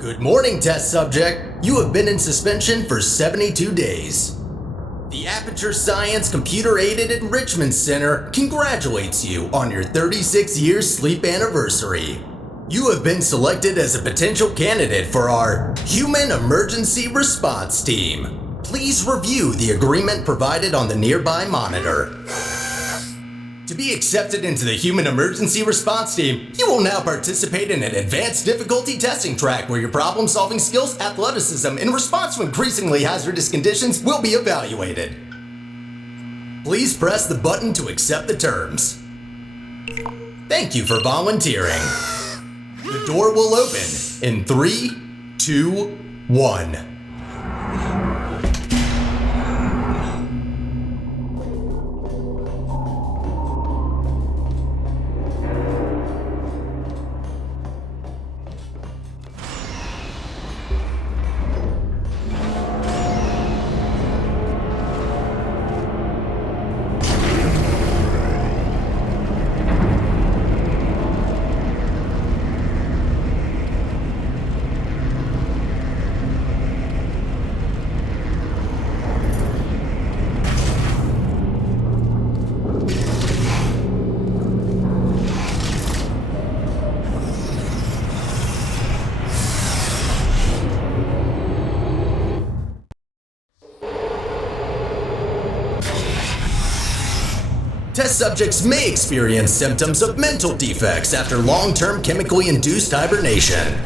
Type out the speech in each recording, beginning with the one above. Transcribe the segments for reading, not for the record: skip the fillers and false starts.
Good morning, test subject. You have been in suspension for 72 days. The Aperture Science Computer-Aided Enrichment Center congratulates you on your 36-year sleep anniversary. You have been selected as a potential candidate for our Human Emergency Response Team. Please review the agreement provided on the nearby monitor. To be accepted into the Human Emergency Response Team, you will now participate in an advanced difficulty testing track where your problem-solving skills, athleticism, and response to increasingly hazardous conditions will be evaluated. Please press the button to accept the terms. Thank you for volunteering. The door will open in 3, 2, 1. Test subjects may experience symptoms of mental defects after long-term chemically induced hibernation.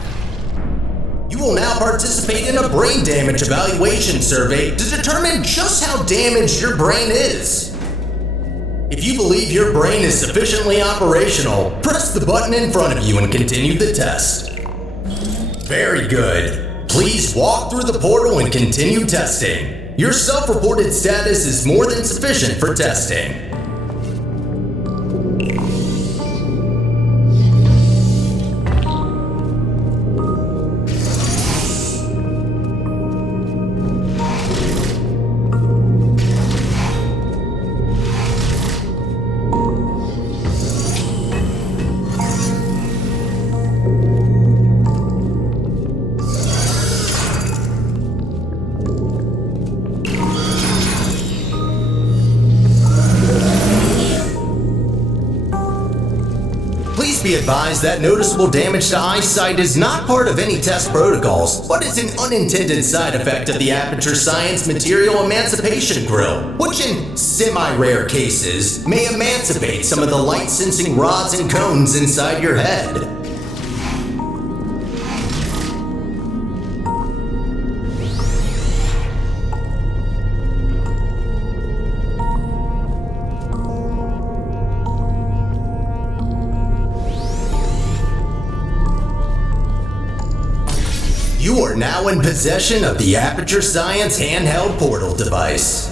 You will now participate in a brain damage evaluation survey to determine just how damaged your brain is. If you believe your brain is sufficiently operational, press the button in front of you and continue the test. Very good. Please walk through the portal and continue testing. Your self-reported status is more than sufficient for testing. Be advised that noticeable damage to eyesight is not part of any test protocols, but is an unintended side effect of the Aperture Science Material Emancipation Grill, which in semi-rare cases may emancipate some of the light-sensing rods and cones inside your head. You are now in possession of the Aperture Science handheld portal device.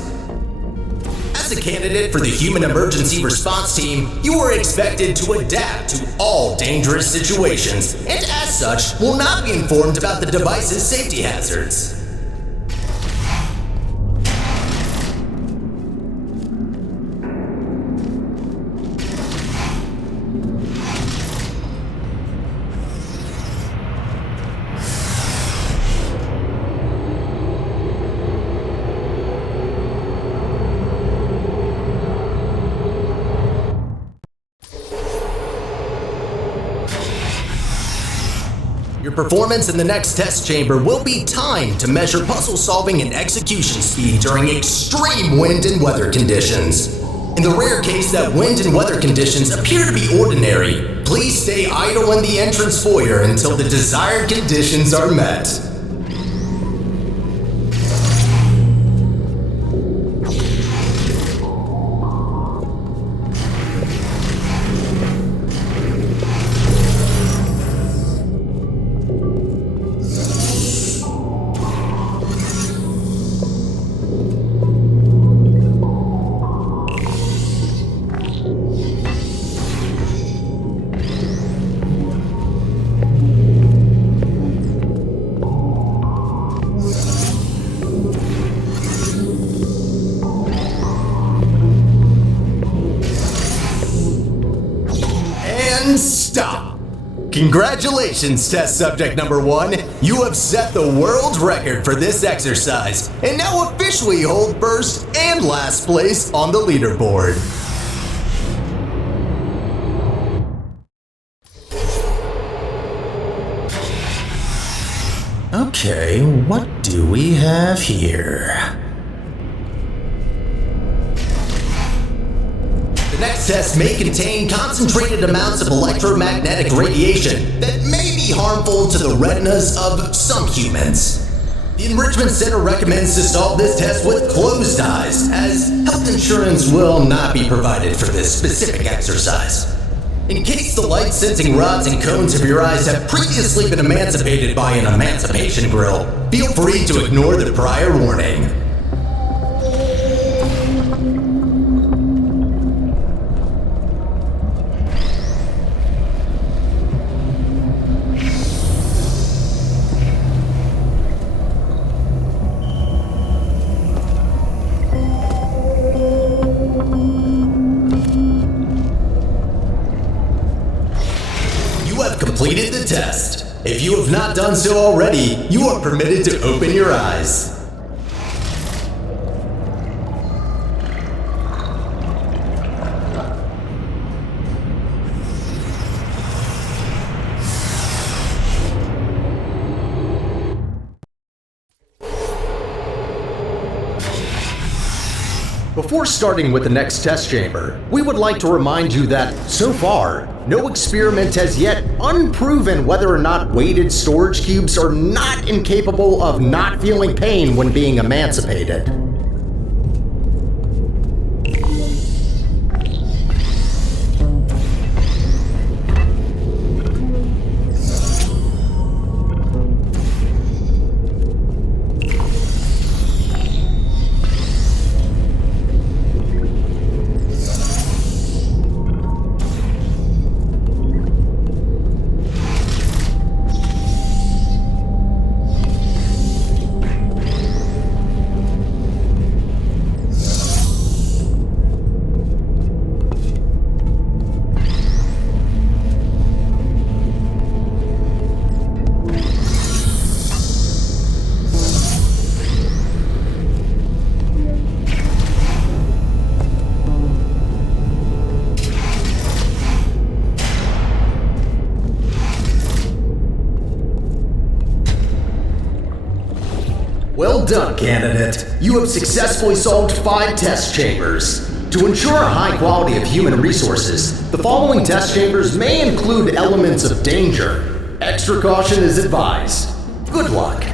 As a candidate for the Human Emergency Response Team, you are expected to adapt to all dangerous situations, and as such, will not be informed about the device's safety hazards. Your performance in the next test chamber will be timed to measure puzzle solving and execution speed during extreme wind and weather conditions. In the rare case that wind and weather conditions appear to be ordinary, please stay idle in the entrance foyer until the desired conditions are met. And stop! Congratulations, test subject number 1. You have set the world record for this exercise and now officially hold first and last place on the leaderboard. Okay, what do we have here? The next test may contain concentrated amounts of electromagnetic radiation that may be harmful to the retinas of some humans. The Enrichment Center recommends to solve this test with closed eyes, as health insurance will not be provided for this specific exercise. In case the light-sensing rods and cones of your eyes have previously been emancipated by an emancipation grill, feel free to ignore the prior warning. Completed the test. If you have not done so already, you are permitted to open your eyes. Before starting with the next test chamber, we would like to remind you that, so far, no experiment has yet unproven whether or not weighted storage cubes are not incapable of not feeling pain when being emancipated. Well done, candidate. You have successfully solved 5 test chambers. To ensure a high quality of human resources, the following test chambers may include elements of danger. Extra caution is advised. Good luck.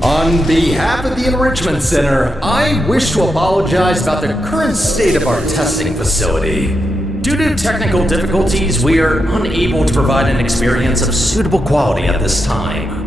On behalf of the Enrichment Center, I wish to apologize about the current state of our testing facility. Due to technical difficulties, we are unable to provide an experience of suitable quality at this time.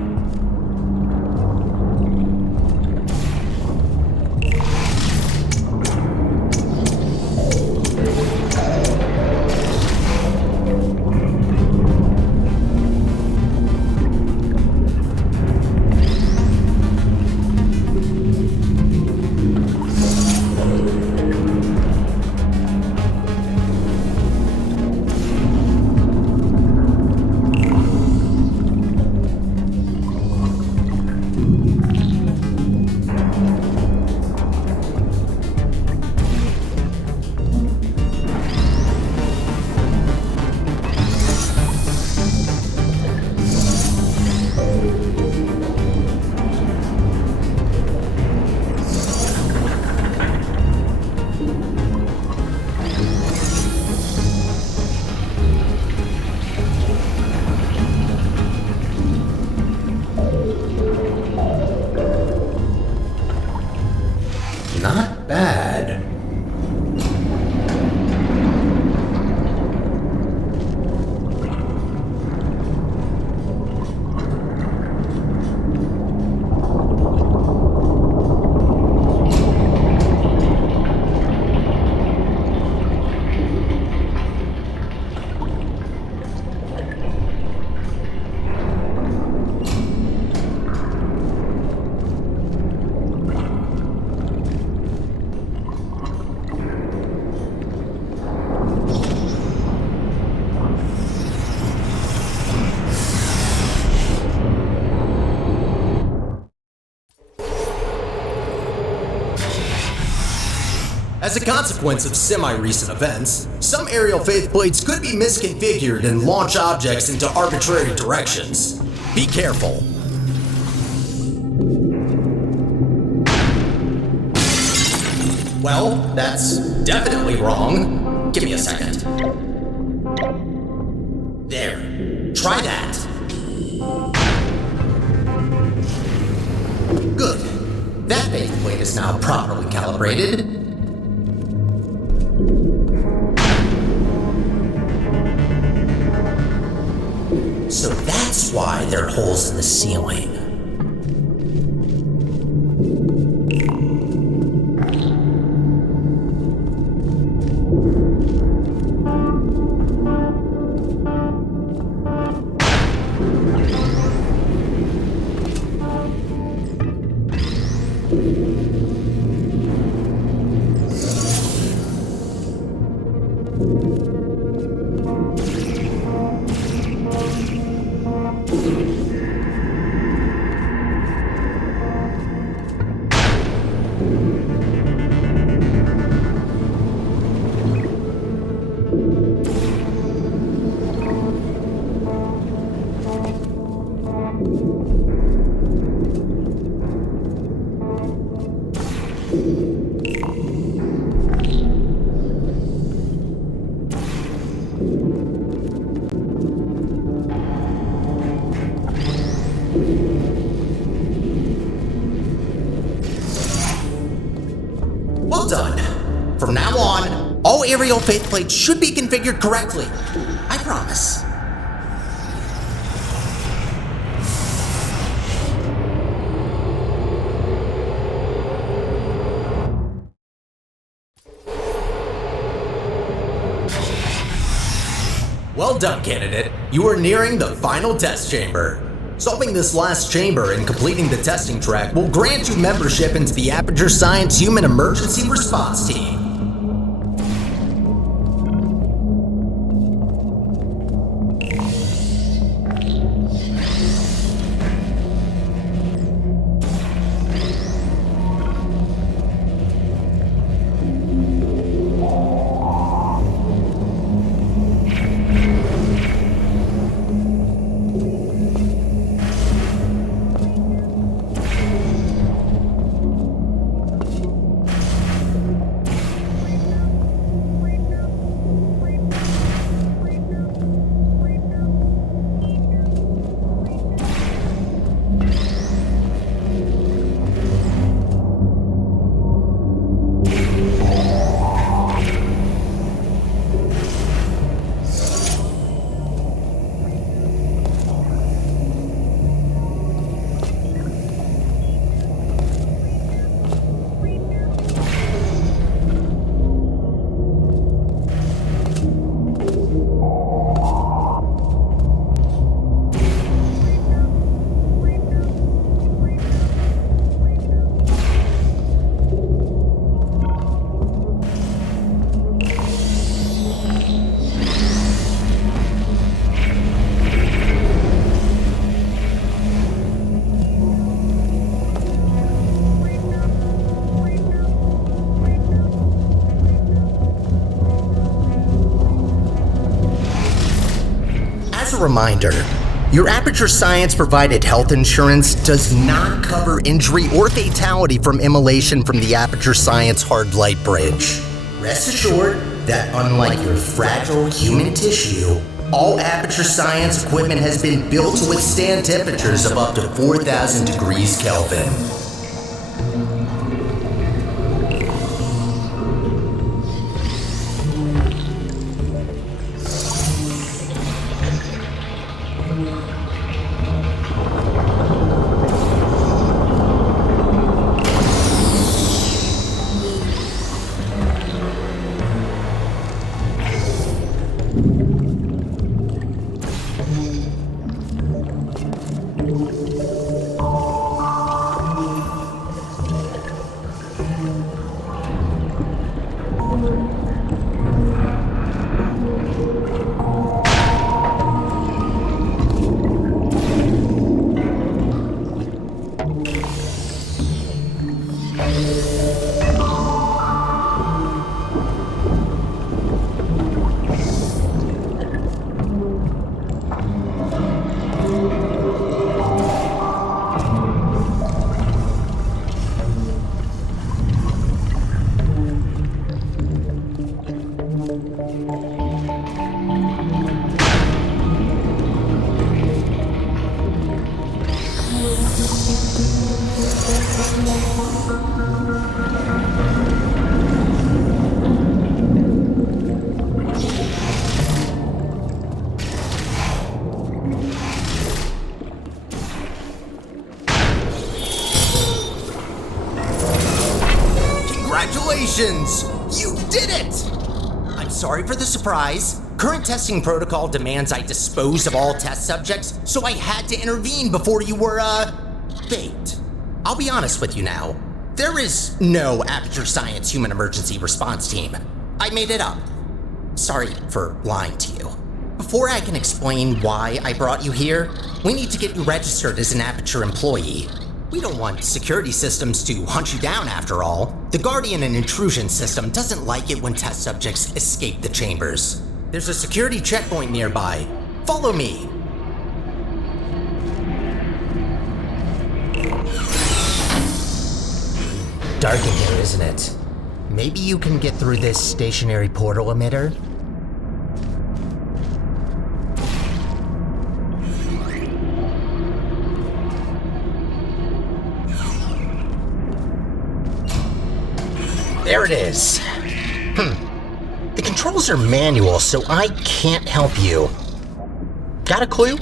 As a consequence of semi-recent events, some aerial faithplates could be misconfigured and launch objects into arbitrary directions. Be careful. Well, that's definitely wrong. Give me a second. There. Try that. Good. That faithplate is now properly calibrated. So that's why there are holes in the ceiling. Well done. From now on, all aerial faithplates should be configured correctly. I promise. Well done, candidate. You are nearing the final test chamber. Solving this last chamber and completing the testing track will grant you membership into the Aperture Science Human Emergency Response Team. As a reminder, your Aperture Science provided health insurance does not cover injury or fatality from immolation from the Aperture Science hard light bridge. Rest assured that unlike your fragile human tissue, all Aperture Science equipment has been built to withstand temperatures of up to 4,000 degrees Kelvin. Congratulations! You did it! I'm sorry for the surprise. Current testing protocol demands I dispose of all test subjects, so I had to intervene before you were, baked. I'll be honest with you now. There is no Aperture Science Human Emergency Response Team. I made it up. Sorry for lying to you. Before I can explain why I brought you here, we need to get you registered as an Aperture employee. We don't want security systems to hunt you down after all. The Guardian and Intrusion system doesn't like it when test subjects escape the chambers. There's a security checkpoint nearby. Follow me. Dark in here, isn't it? Maybe you can get through this stationary portal emitter? There it is. The controls are manual, so I can't help you. Got a clue?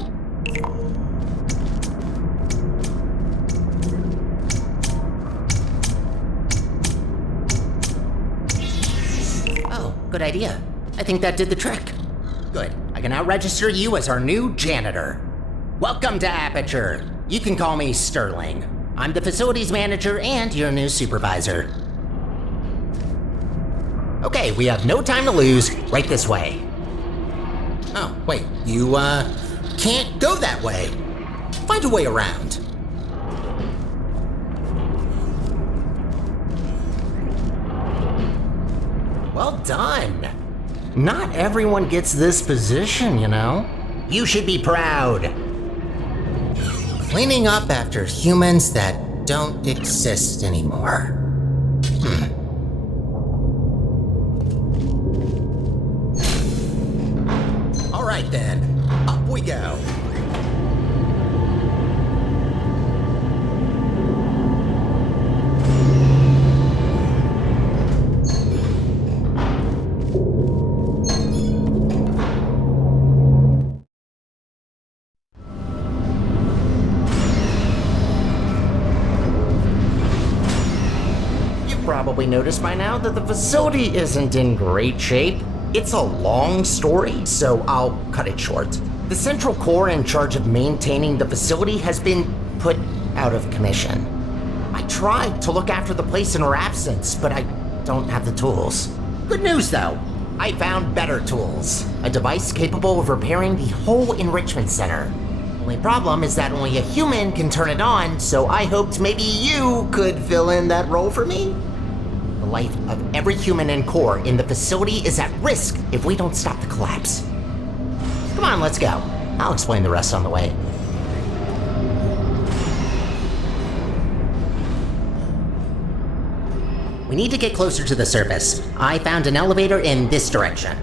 Oh, good idea. I think that did the trick. Good. I can now register you as our new janitor. Welcome to Aperture. You can call me Stirling. I'm the facilities manager and your new supervisor. Okay, we have no time to lose. Right this way. Oh, wait, you, can't go that way. Find a way around. Well done. Not everyone gets this position, you know? You should be proud. Cleaning up after humans that don't exist anymore. All right then, up we go. Probably noticed by now that the facility isn't in great shape. It's a long story, so I'll cut it short. The central core in charge of maintaining the facility has been put out of commission. I tried to look after the place in her absence, but I don't have the tools. Good news though, I found better tools. A device capable of repairing the whole enrichment center. Only problem is that only a human can turn it on, so I hoped maybe you could fill in that role for me. The life of every human and core in the facility is at risk if we don't stop the collapse. Come on, let's go. I'll explain the rest on the way. We need to get closer to the surface. I found an elevator in this direction.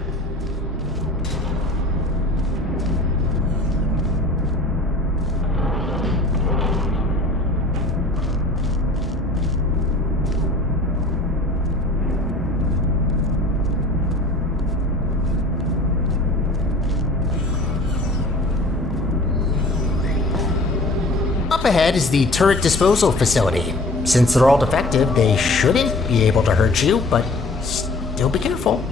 Up ahead is the turret disposal facility. Since they're all defective, they shouldn't be able to hurt you, but still be careful.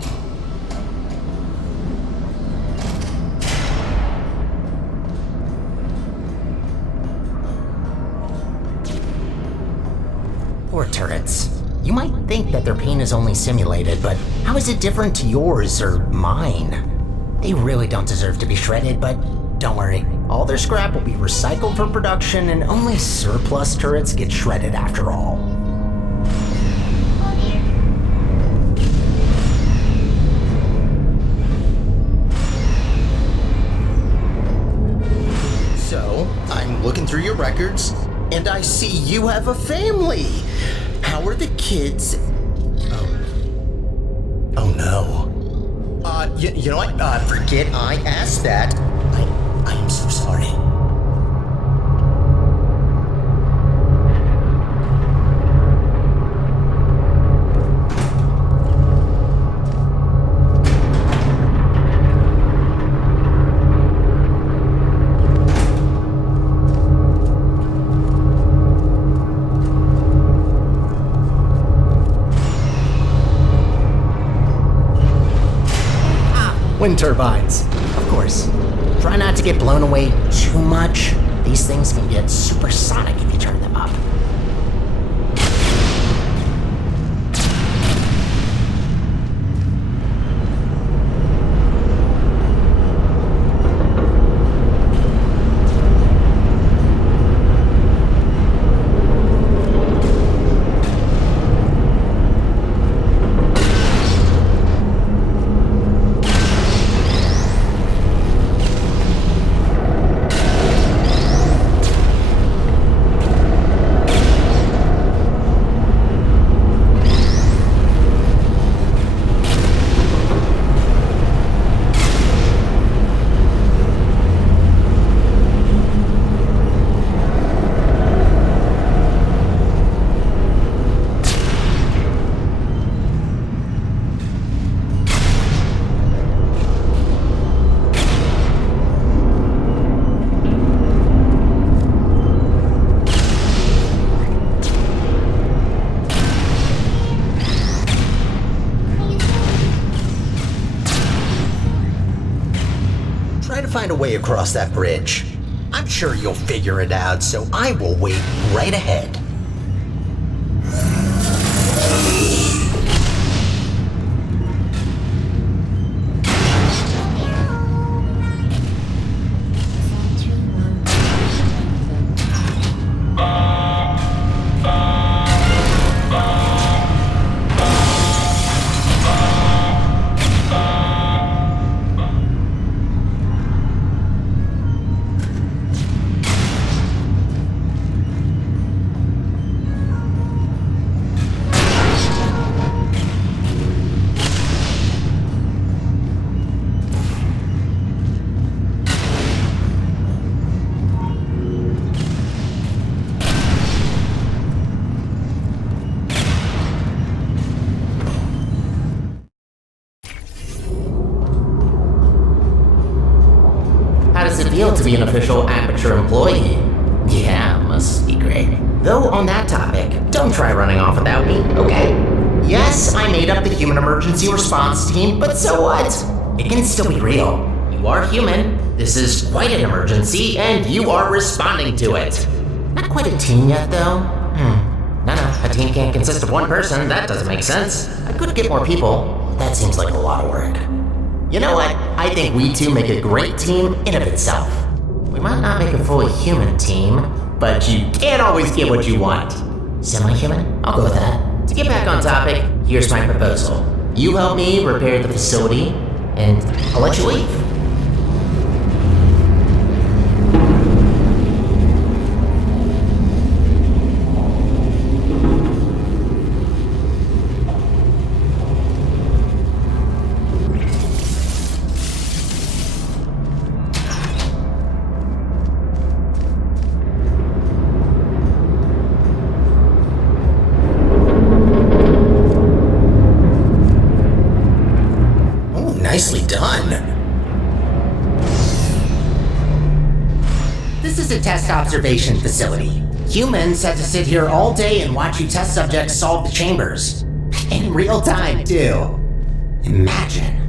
Poor turrets. You might think that their pain is only simulated, but how is it different to yours or mine? They really don't deserve to be shredded, but don't worry. All their scrap will be recycled for production, and only surplus turrets get shredded after all. So, I'm looking through your records, and I see you have a family. How are the kids? Oh no. You know what? Forget I asked that. I am so sorry. Wind turbines. Of course. Try not to get blown away too much. These things can get supersonic if you turn them up. Try to find a way across that bridge. I'm sure you'll figure it out, so I will wait right ahead. How does it feel to be an official Aperture employee? Yeah, must be great. Though on that topic, don't try running off without me, okay? Yes, I made up the human emergency response team, but so what? It can still be real. You are human. This is quite an emergency, and you are responding to it. Not quite a team yet, though. No, a team can't consist of one person. That doesn't make sense. I could get more people, but that seems like a lot of work. You know what? I think we two make a great team in of itself. We might not make a fully human team, but you can't always get what you want. Semi-human? I'll go with that. To get back on topic, here's my proposal. You help me repair the facility, and I'll let you leave. Nicely done. This is a test observation facility. Humans had to sit here all day and watch you test subjects solve the chambers. In real time, too. Imagine.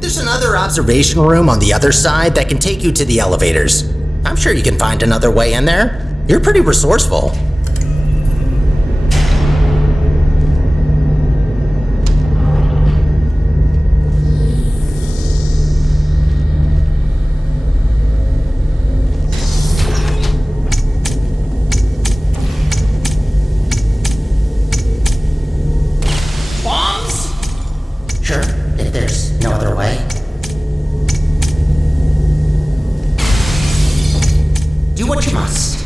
There's another observation room on the other side that can take you to the elevators. I'm sure you can find another way in there. You're pretty resourceful. Bombs? Sure, if there's no other way. Do what you must.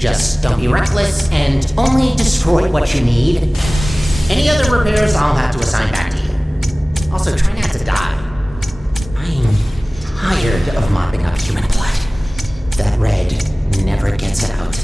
Just don't be reckless and only destroy what you need. Any other repairs I'll have to assign back to you. Also, try not to die. I'm tired of mopping up human blood. That red never gets it out.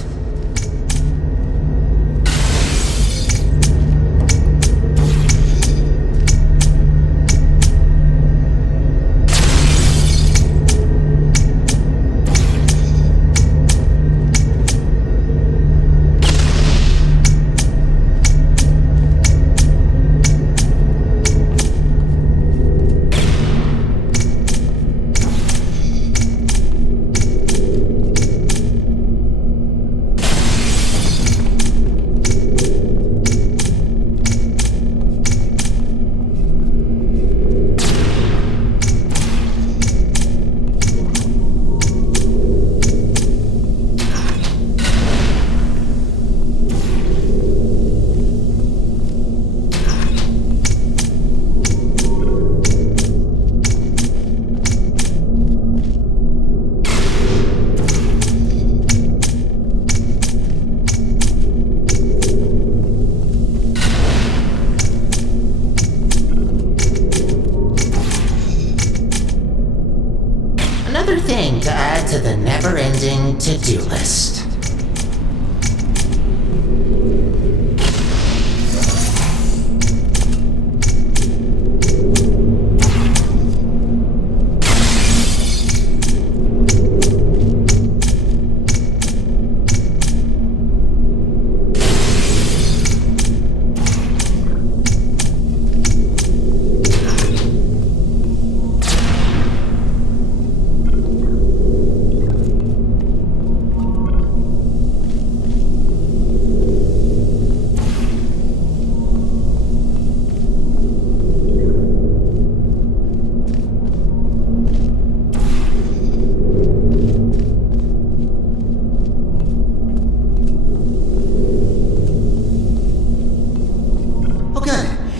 never-ending to-do list.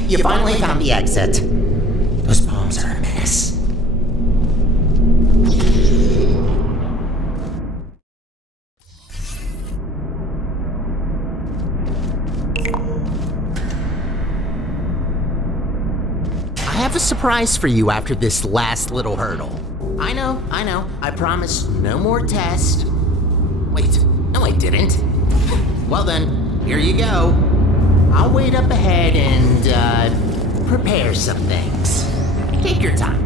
You finally found the exit. Those bombs are a menace. I have a surprise for you after this last little hurdle. I know. I promised no more tests. Wait, no I didn't. Well then, here you go. I'll wait up ahead and, prepare some things. Take your time.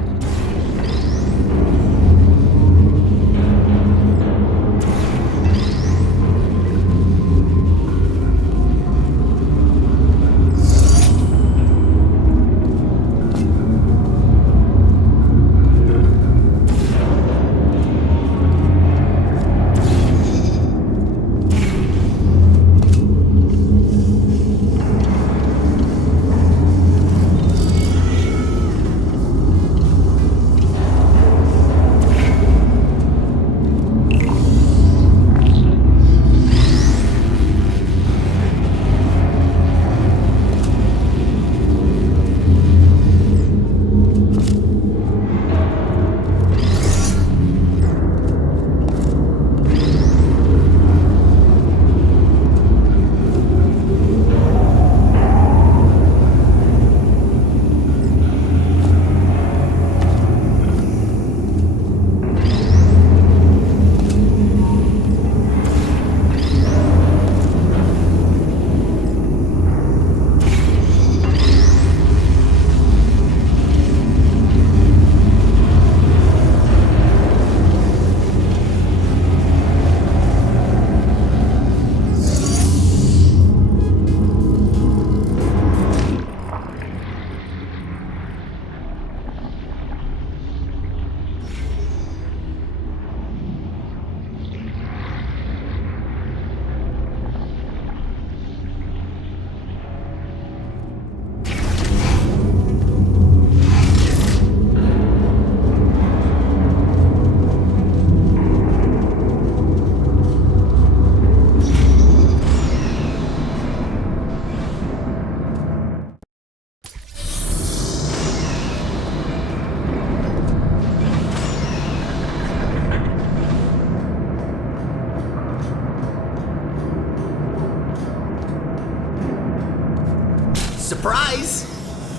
Surprise!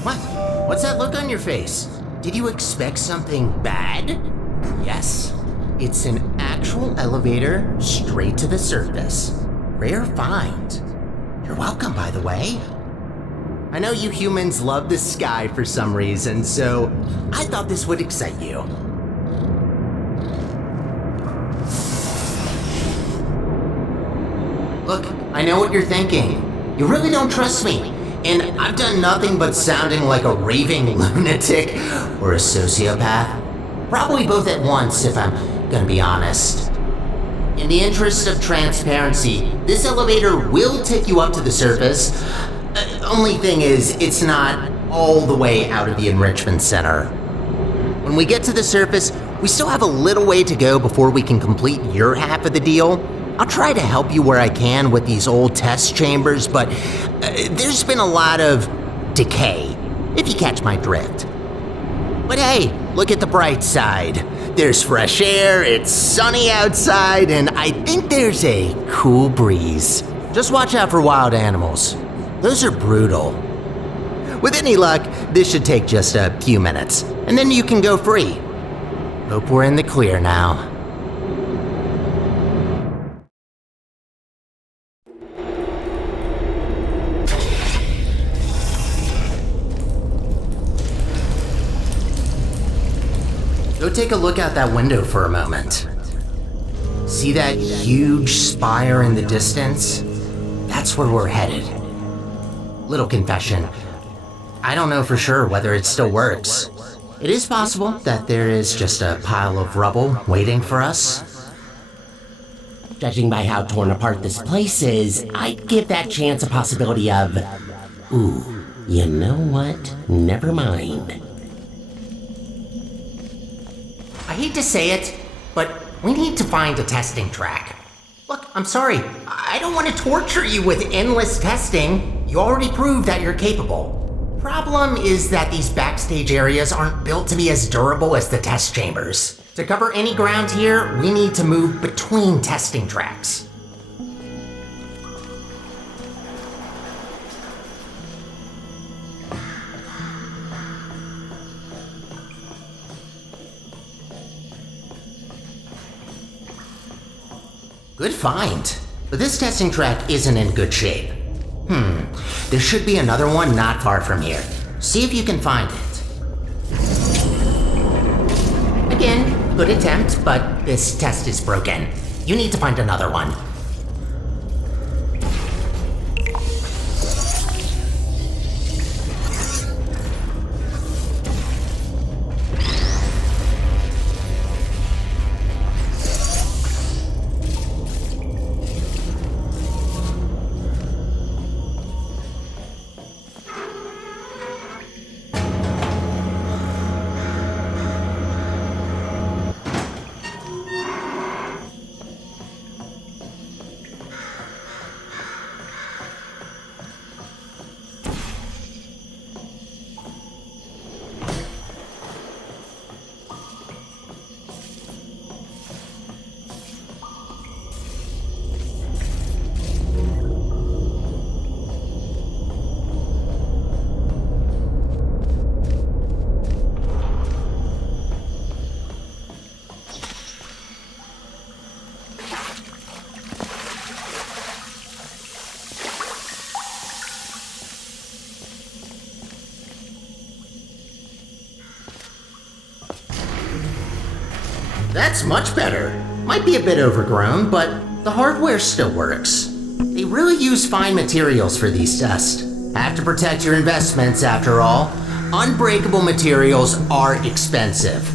What? What's that look on your face? Did you expect something bad? Yes. It's an actual elevator straight to the surface. Rare find. You're welcome, by the way. I know you humans love the sky for some reason, so I thought this would excite you. Look, I know what you're thinking. You really don't trust me. And I've done nothing but sounding like a raving lunatic or a sociopath. Probably both at once, if I'm gonna be honest. In the interest of transparency, this elevator will take you up to the surface. Only thing is, it's not all the way out of the enrichment center. When we get to the surface, we still have a little way to go before we can complete your half of the deal. I'll try to help you where I can with these old test chambers, but there's been a lot of decay, if you catch my drift. But hey, look at the bright side. There's fresh air, it's sunny outside, and I think there's a cool breeze. Just watch out for wild animals. Those are brutal. With any luck, this should take just a few minutes, and then you can go free. Hope we're in the clear now. Go take a look out that window for a moment. See that huge spire in the distance? That's where we're headed. Little confession. I don't know for sure whether it still works. It is possible that there is just a pile of rubble waiting for us. Judging by how torn apart this place is, I'd give that chance a possibility of... Ooh, you know what? Never mind. I hate to say it, but we need to find a testing track. Look, I'm sorry. I don't want to torture you with endless testing. You already proved that you're capable. Problem is that these backstage areas aren't built to be as durable as the test chambers. To cover any ground here, we need to move between testing tracks. Good find. But this testing track isn't in good shape. There should be another one not far from here. See if you can find it. Again, good attempt, but this test is broken. You need to find another one. That's much better. Might be a bit overgrown, but the hardware still works. They really use fine materials for these tests. Have to protect your investments after all. Unbreakable materials are expensive.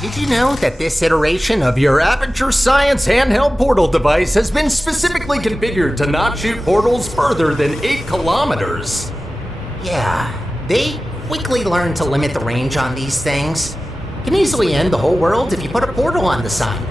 Did you know that this iteration of your Aperture Science handheld portal device has been specifically configured to not shoot portals further than 8 kilometers? Yeah, they quickly learn to limit the range on these things. You can easily end the whole world if you put a portal on the sign.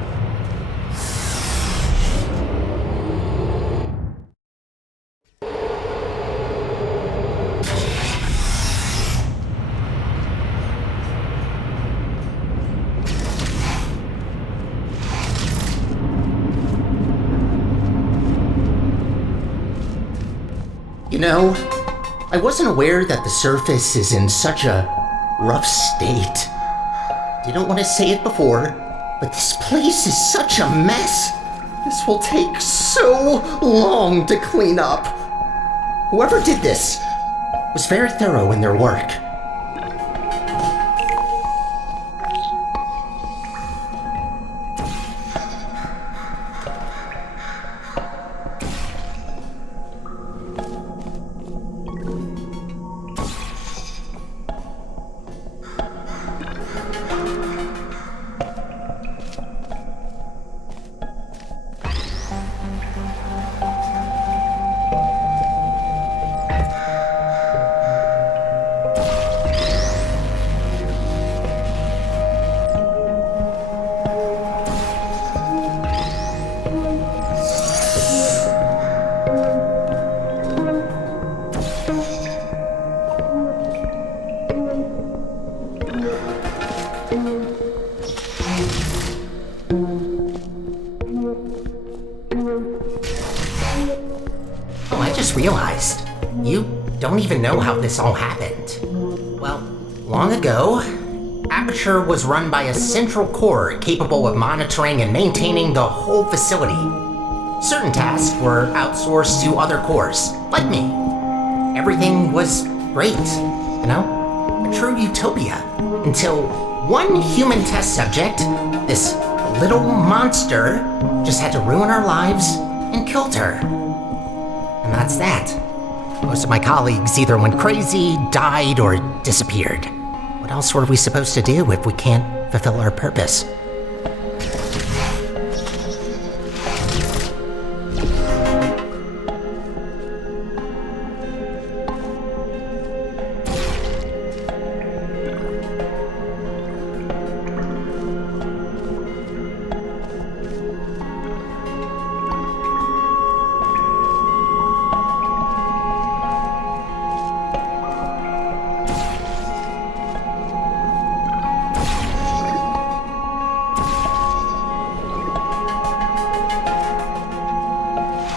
You know, I wasn't aware that the surface is in such a rough state. Didn't want to say it before, but this place is such a mess. This will take so long to clean up. Whoever did this was very thorough in their work. just realized, you don't even know how this all happened. Well, long ago, Aperture was run by a central core capable of monitoring and maintaining the whole facility. Certain tasks were outsourced to other cores, like me. Everything was great, a true utopia, until one human test subject, this little monster, just had to ruin our lives and killed her. And that's that. Most of my colleagues either went crazy, died, or disappeared. What else were we supposed to do if we can't fulfill our purpose?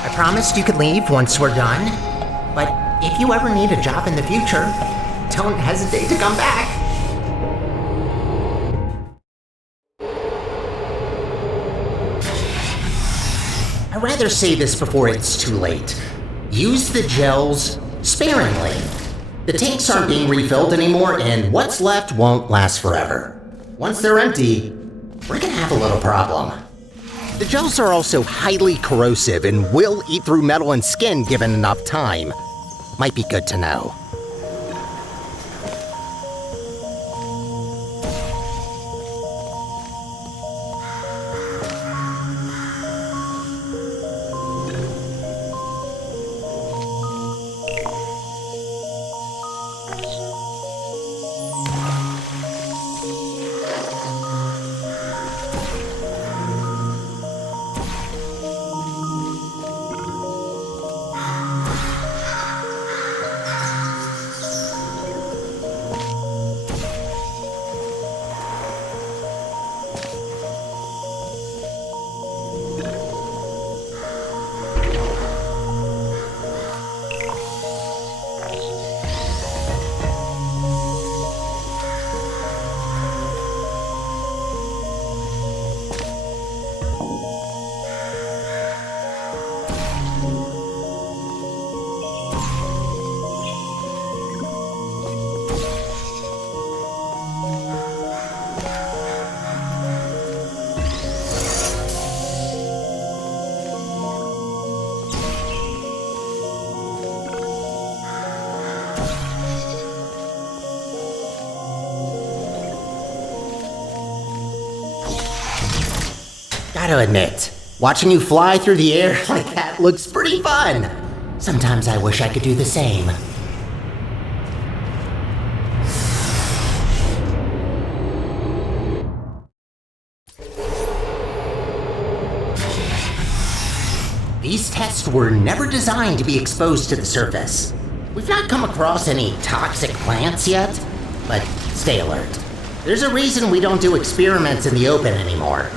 I promised you could leave once we're done, but if you ever need a job in the future, don't hesitate to come back. I'd rather say this before it's too late. Use the gels sparingly. The tanks aren't being refilled anymore, and what's left won't last forever. Once they're empty, we're gonna have a little problem. The gels are also highly corrosive and will eat through metal and skin given enough time. Might be good to know. Gotta admit, watching you fly through the air like that looks pretty fun. Sometimes I wish I could do the same. These tests were never designed to be exposed to the surface. We've not come across any toxic plants yet, but stay alert. There's a reason we don't do experiments in the open anymore.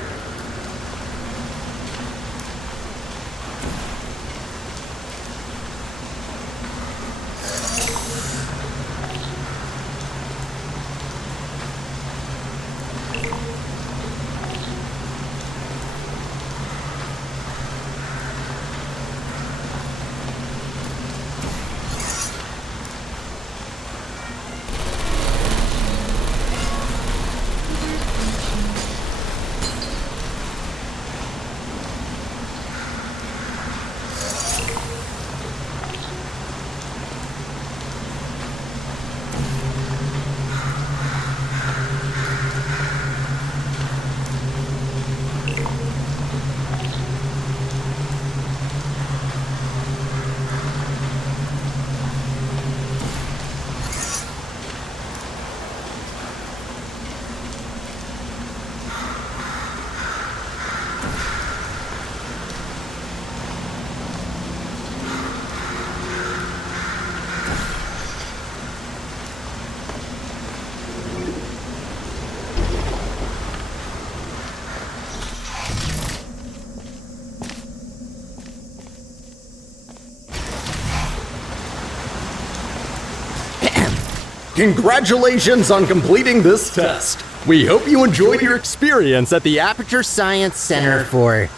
Congratulations on completing this test. We hope you enjoyed your experience at the Aperture Science Center for...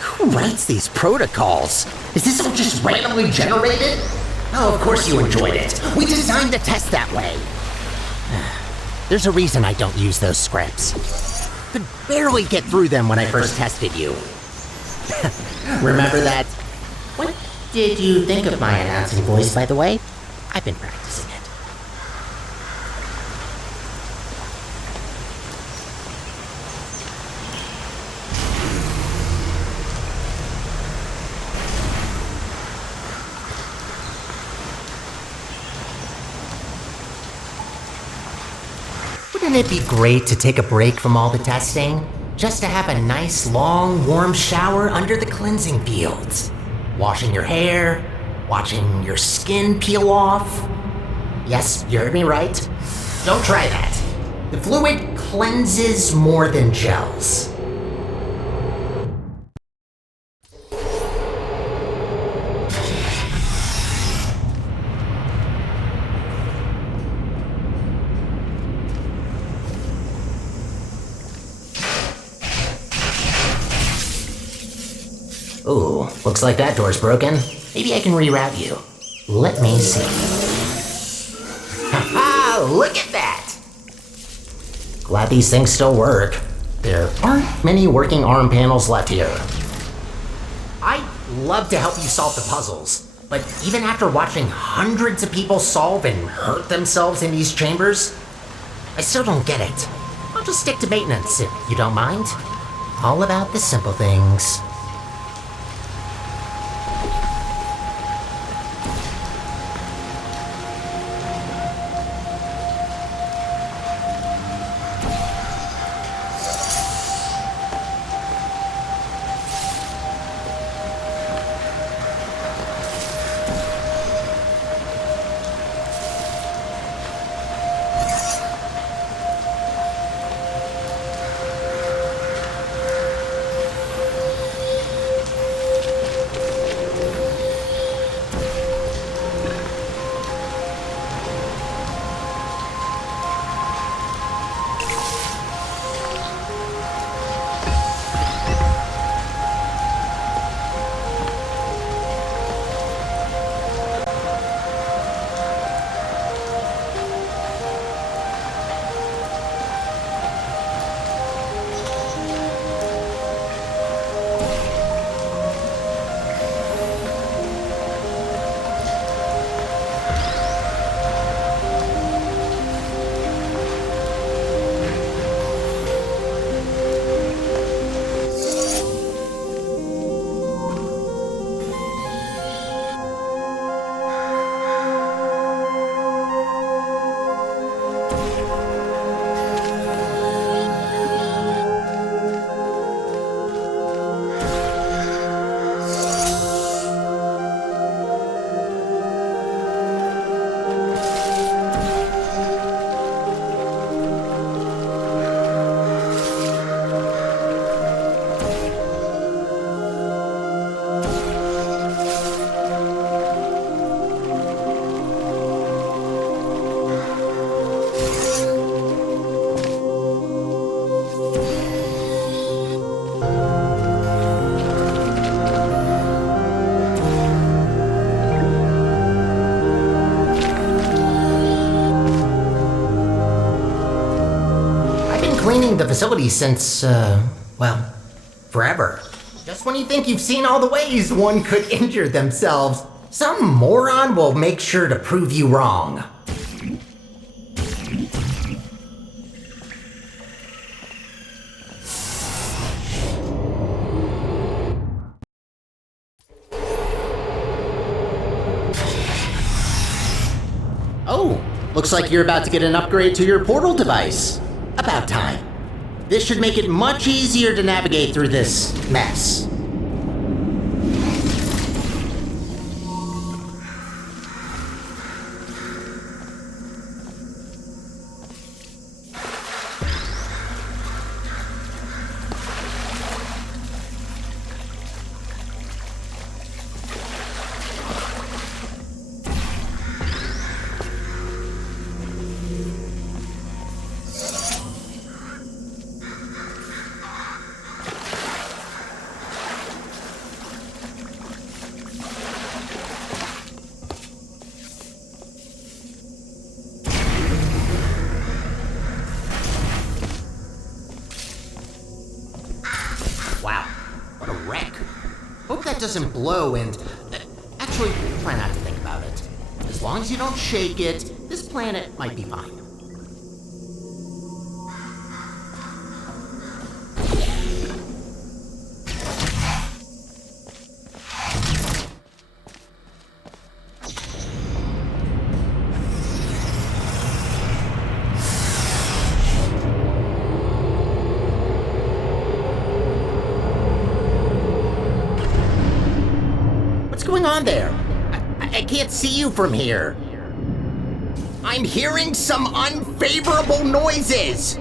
Who writes these protocols? Is this all just randomly generated? Oh, of course you enjoyed it. We designed the test that way. There's a reason I don't use those scripts. Could barely get through them when I first tested you. Remember that? What did you think of my announcing voice, by the way? I've been practicing it. Wouldn't it be great to take a break from all the testing? Just to have a nice, long, warm shower under the cleansing fields. Washing your hair, watching your skin peel off. Yes, you heard me right. Don't try that. The fluid cleanses more than gels. Ooh, looks like that door's broken. Maybe I can reroute you. Let me see. Ha-ha! Look at that! Glad these things still work. There aren't many working arm panels left here. I'd love to help you solve the puzzles, but even after watching hundreds of people solve and hurt themselves in these chambers, I still don't get it. I'll just stick to maintenance if you don't mind. All about the simple things. Cleaning the facility since, well, forever. Just when you think you've seen all the ways one could injure themselves, some moron will make sure to prove you wrong. Oh, looks like you're about to get an upgrade to your portal device. About time. This should make it much easier to navigate through this mess. that doesn't blow and... actually, try not to think about it. As long as you don't shake it, this planet might be fine. What's going on there? I can't see you from here. I'm hearing some unfavorable noises.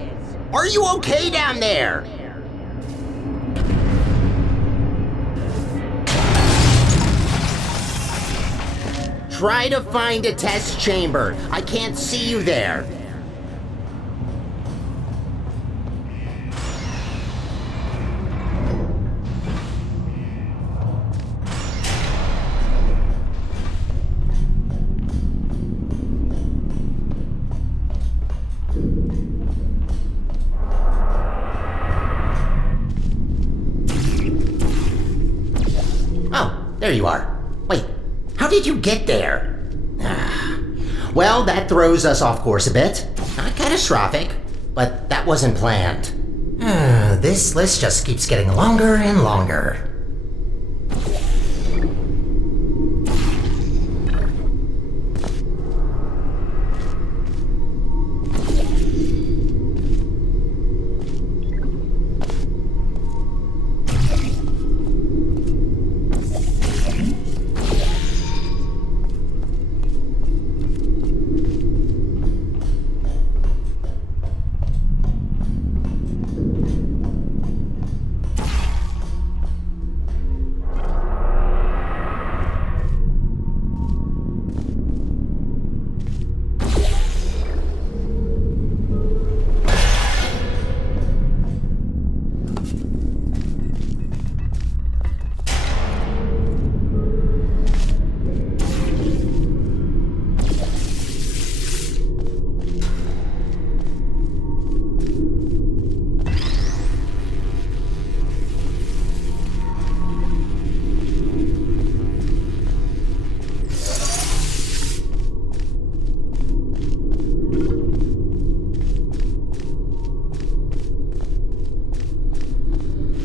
Are you okay down there? Try to find a test chamber. I can't see you there. There you are. Wait, how did you get there? Well, that throws us off course a bit. Not catastrophic, but that wasn't planned. This list just keeps getting longer and longer.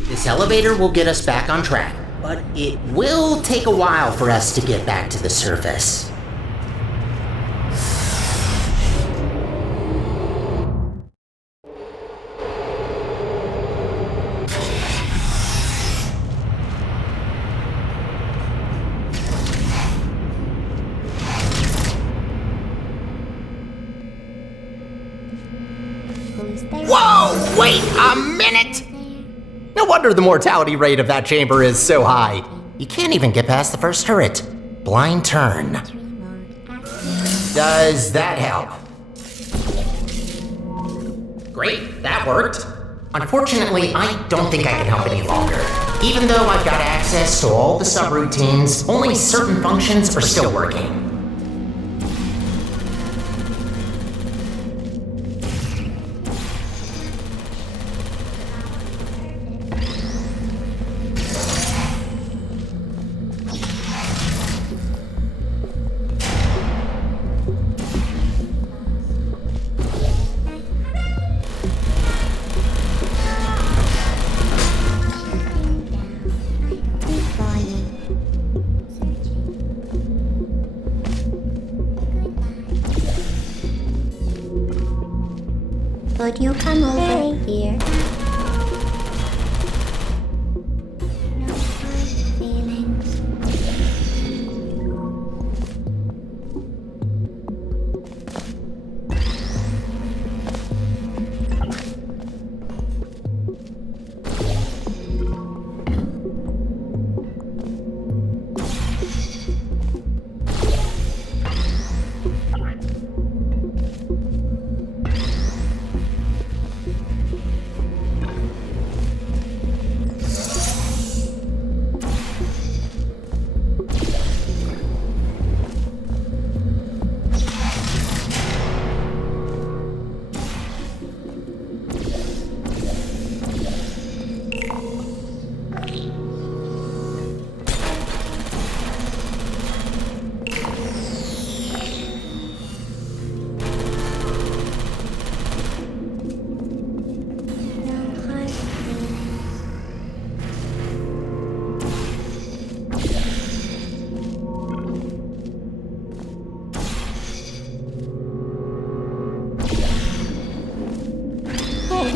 This elevator will get us back on track, but it will take a while for us to get back to the surface. Whoa! Wait a minute! No wonder the mortality rate of that chamber is so high. You can't even get past the first turret. Blind turn. Does that help? Great, that worked. Unfortunately, I don't think I can help any longer. Even though I've got access to all the subroutines, only certain functions are still working. Would you come over here? No hard feelings.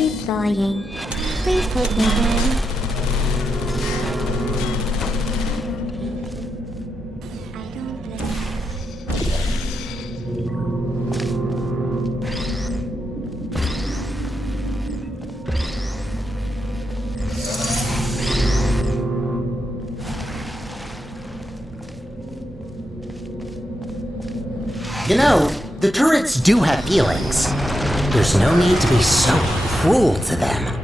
deploying. Please take me home. I don't blame You know, the turrets do have feelings. There's no need to be so cruel to them.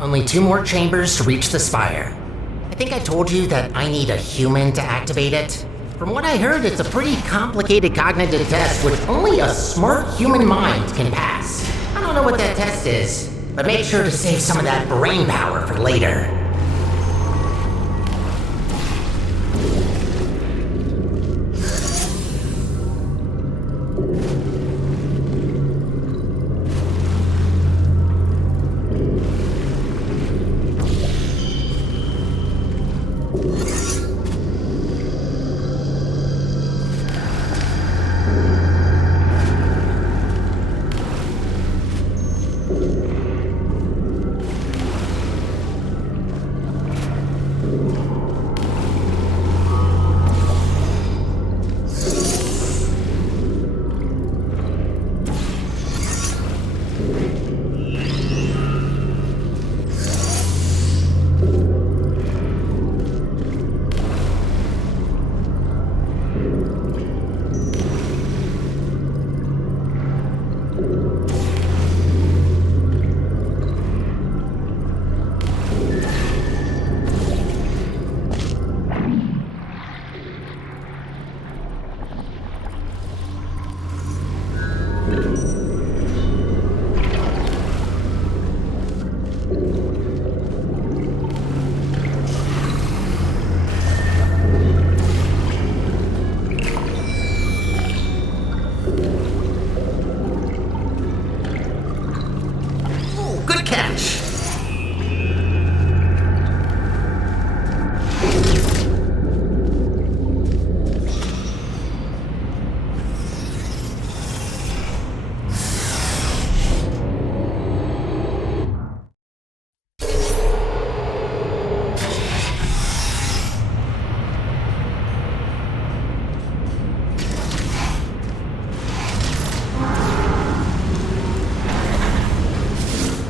Only 2 more chambers to reach the spire. I think I told you that I need a human to activate it. From what I heard, it's a pretty complicated cognitive test which only a smart human mind can pass. I don't know what that test is, but make sure to save some of that brain power for later. Good catch!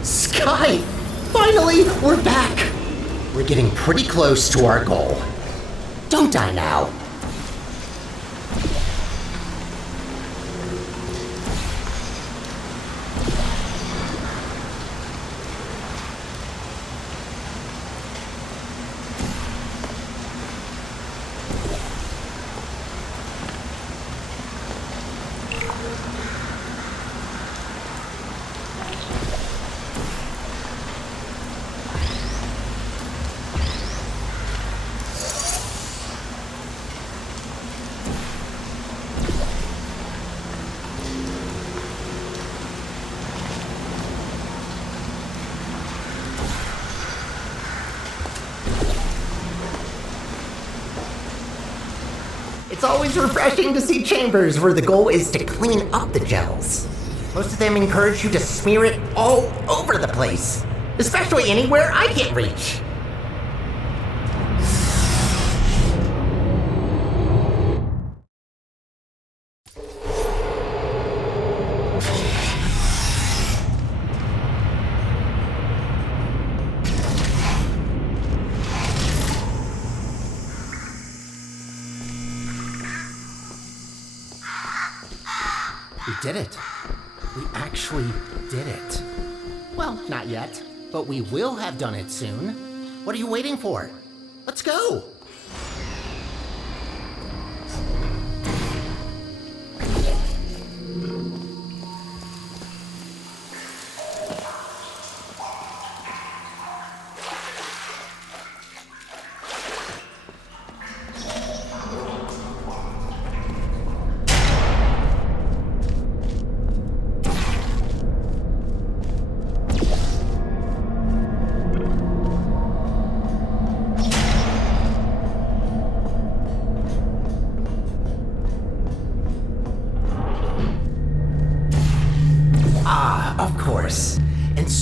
Sky! Finally, we're back! We're getting pretty close to our goal. Don't die now. It's always refreshing to see chambers where the goal is to clean up the gels. Most of them encourage you to smear it all over the place, especially anywhere I can't reach. We did it. We actually did it. Well, not yet, but we will have done it soon. What are you waiting for? Let's go!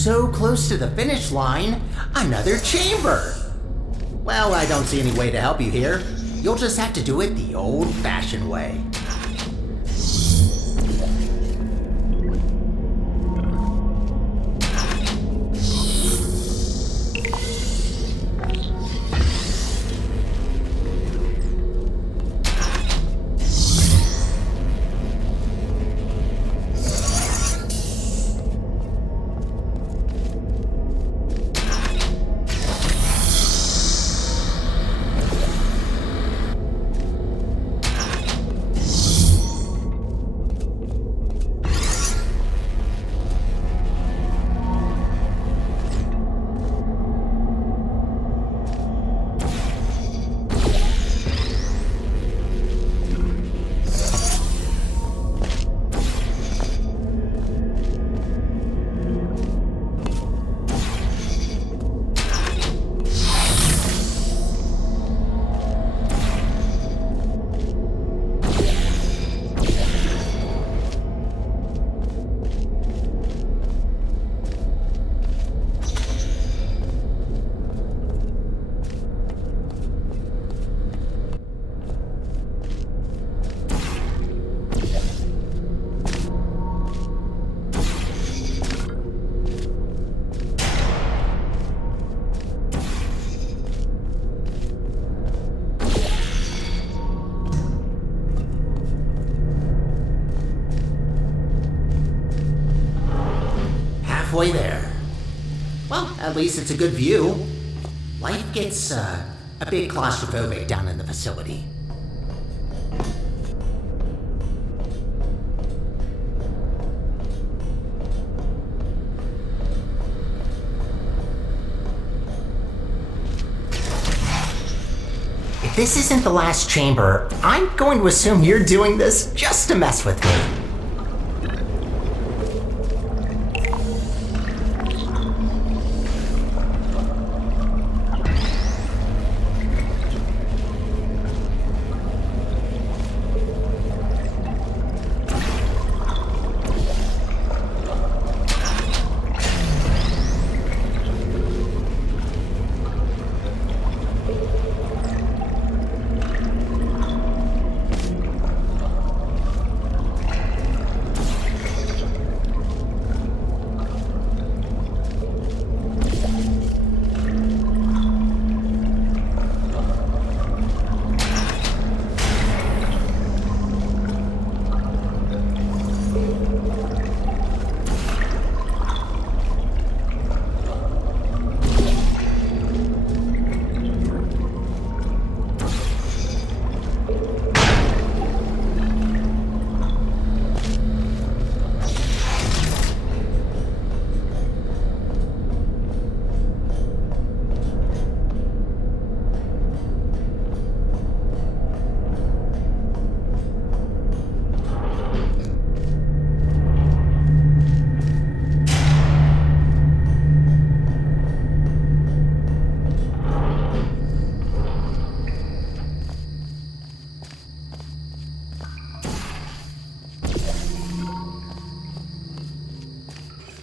so close to the finish line. Another chamber. Well, I don't see any way to help you here. You'll just have to do it the old-fashioned way. Halfway there. Well, at least it's a good view. Life gets a bit claustrophobic down in the facility. If this isn't the last chamber, I'm going to assume you're doing this just to mess with me.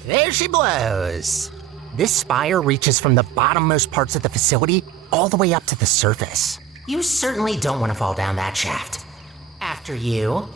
There she blows. This spire reaches from the bottommost parts of the facility all the way up to the surface. You certainly don't want to fall down that shaft. After you.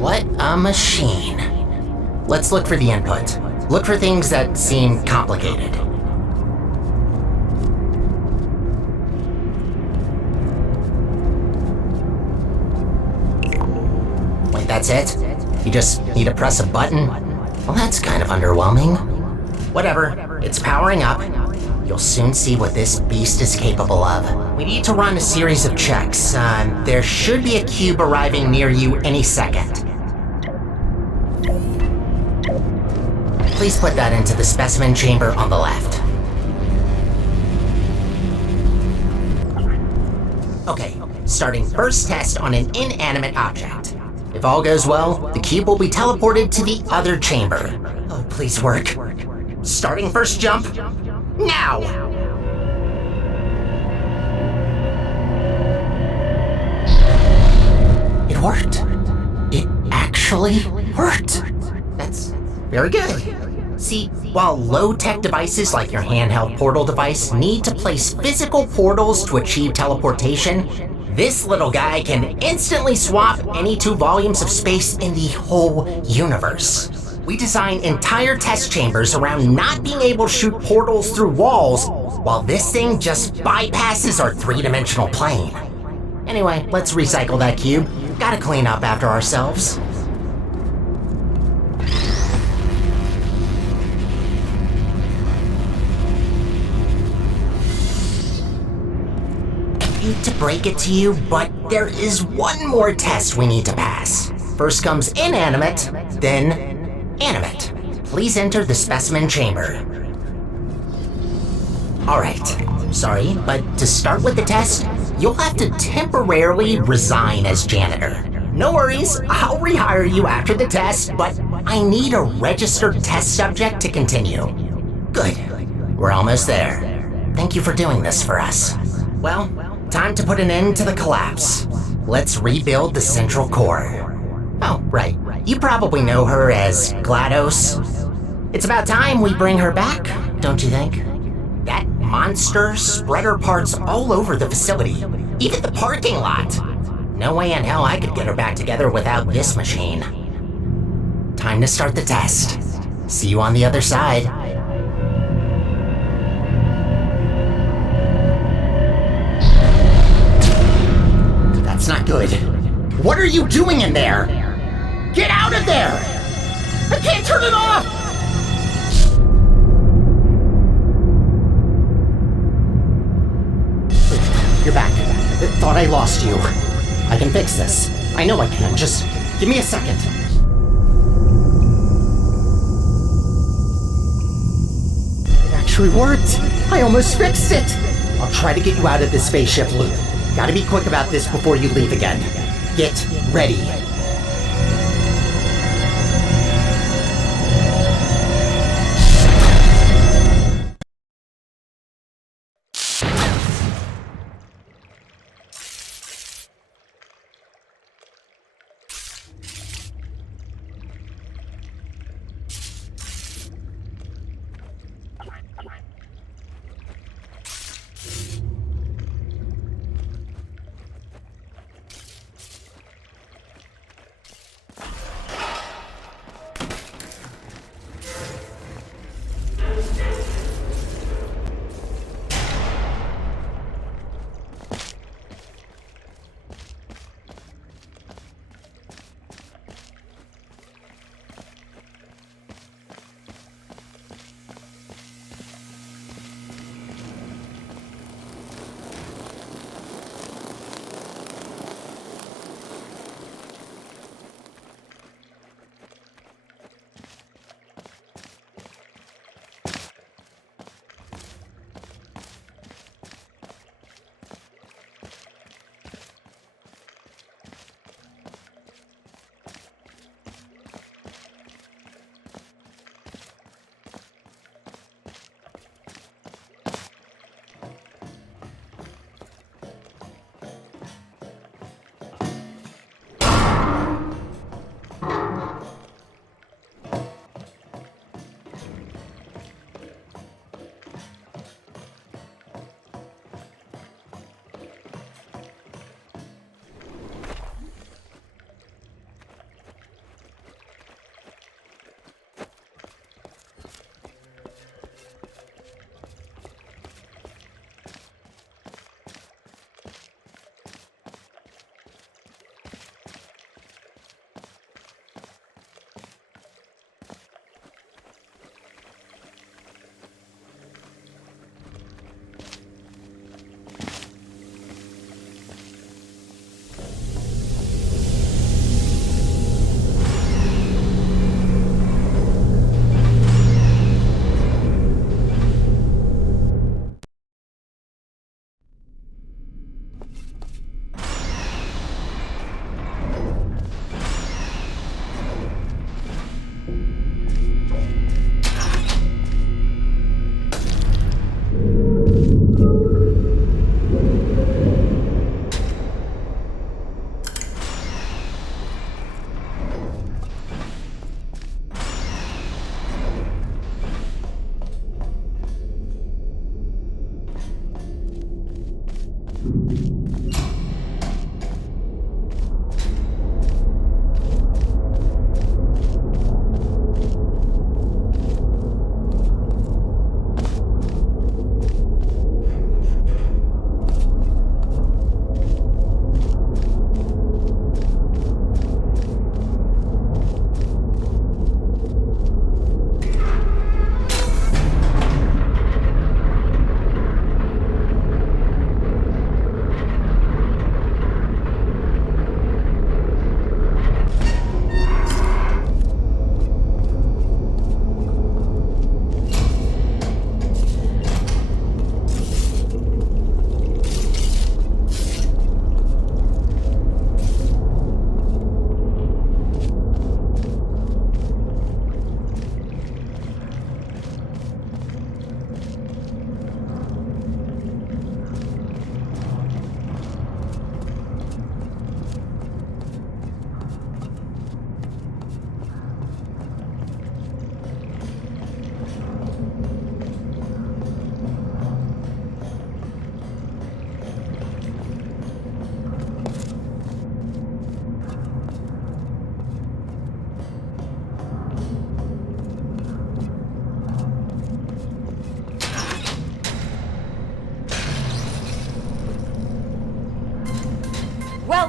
What a machine. Let's look for the input. Look for things that seem complicated. that's it? You just need to press a button? Well, that's kind of underwhelming. Whatever, it's powering up. You'll soon see what this beast is capable of. We need to run a series of checks. There should be a cube arriving near you any second. Please put that into the specimen chamber on the left. Okay, starting first test on an inanimate object. If all goes well, the cube will be teleported to the other chamber. Oh, please work. Starting first jump, now! It worked. It actually worked. That's very good. See, while low-tech devices like your handheld portal device need to place physical portals to achieve teleportation, this little guy can instantly swap any 2 volumes of space in the whole universe. We design entire test chambers around not being able to shoot portals through walls, while this thing just bypasses our 3-dimensional plane. Anyway, let's recycle that cube. Gotta clean up after ourselves. I hate to break it to you, but there is one more test we need to pass. First comes inanimate, then animate. Please enter the specimen chamber. Alright, sorry, but to start with the test, you'll have to temporarily resign as janitor. No worries, I'll rehire you after the test, but I need a registered test subject to continue. Good, we're almost there. Thank you for doing this for us. Well, time to put an end to the collapse. Let's rebuild the central core. Oh, right. You probably know her as GLaDOS. It's about time we bring her back, don't you think? That monster spread her parts all over the facility, even the parking lot. No way in hell I could get her back together without this machine. Time to start the test. See you on the other side. That's not good. What are you doing in there? Get out of there! I can't turn it off! You're back. Thought I lost you. I can fix this. I know I can. Just give me a second. It actually worked. I almost fixed it. I'll try to get you out of this spaceship loop. Gotta be quick about this before you leave again. Get ready.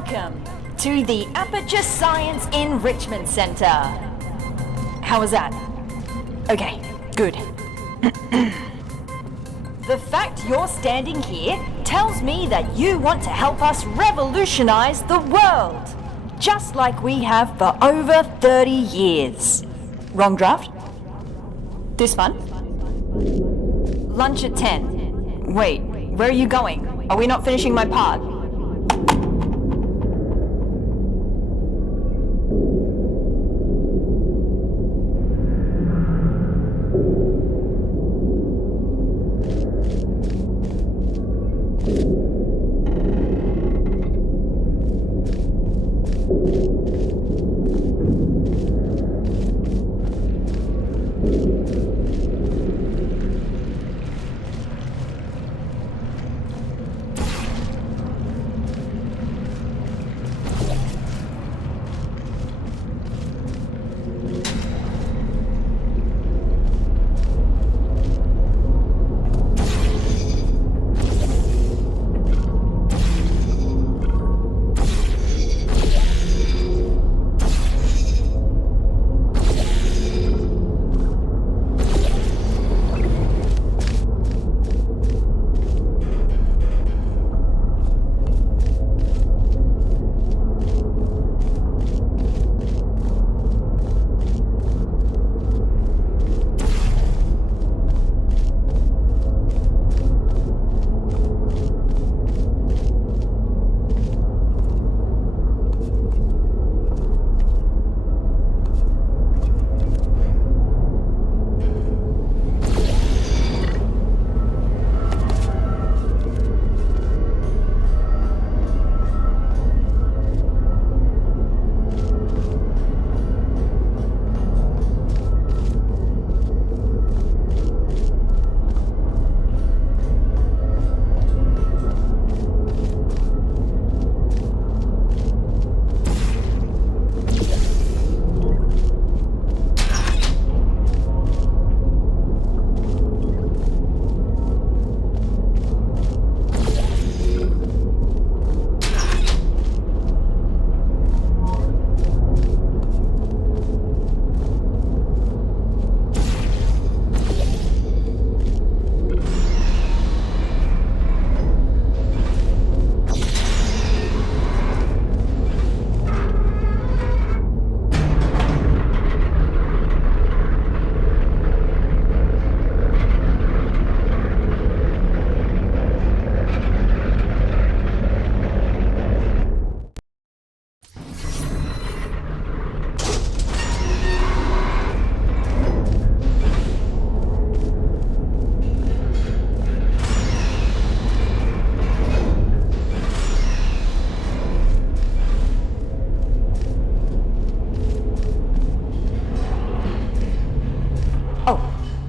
Welcome to the Aperture Science Enrichment Center. How was that? Okay, good. The fact you're standing here tells me that you want to help us revolutionize the world, just like we have for over 30 years. Wrong draft? This one? Lunch at 10. Wait, where are you going? Are we not finishing my part?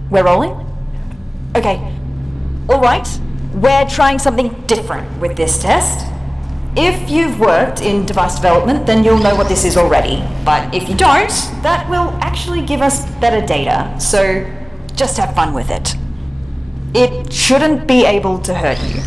We're rolling? Okay. Alright, we're trying something different with this test. If you've worked in device development, then you'll know what this is already. But if you don't, that will actually give us better data, so just have fun with it. It shouldn't be able to hurt you.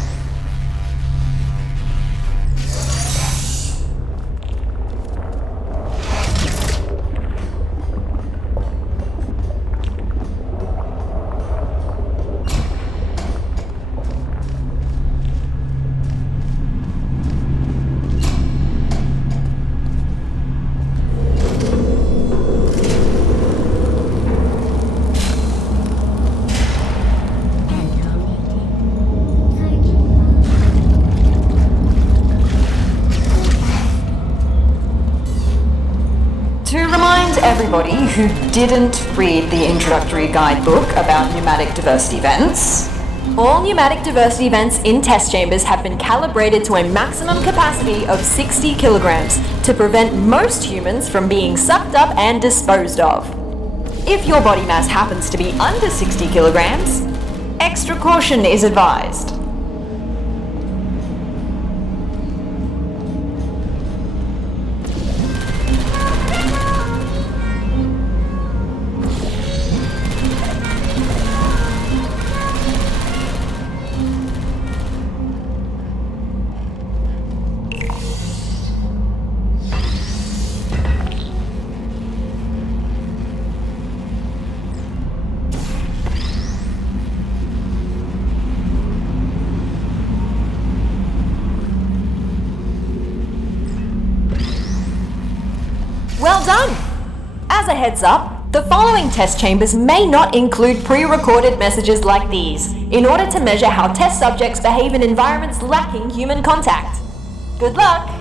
Everybody who didn't read the introductory guidebook about pneumatic diversity vents, all pneumatic diversity vents in test chambers have been calibrated to a maximum capacity of 60 kilograms to prevent most humans from being sucked up and disposed of. If your body mass happens to be under 60 kilograms, extra caution is advised. As a heads up, the following test chambers may not include pre-recorded messages like these, in order to measure how test subjects behave in environments lacking human contact. Good luck!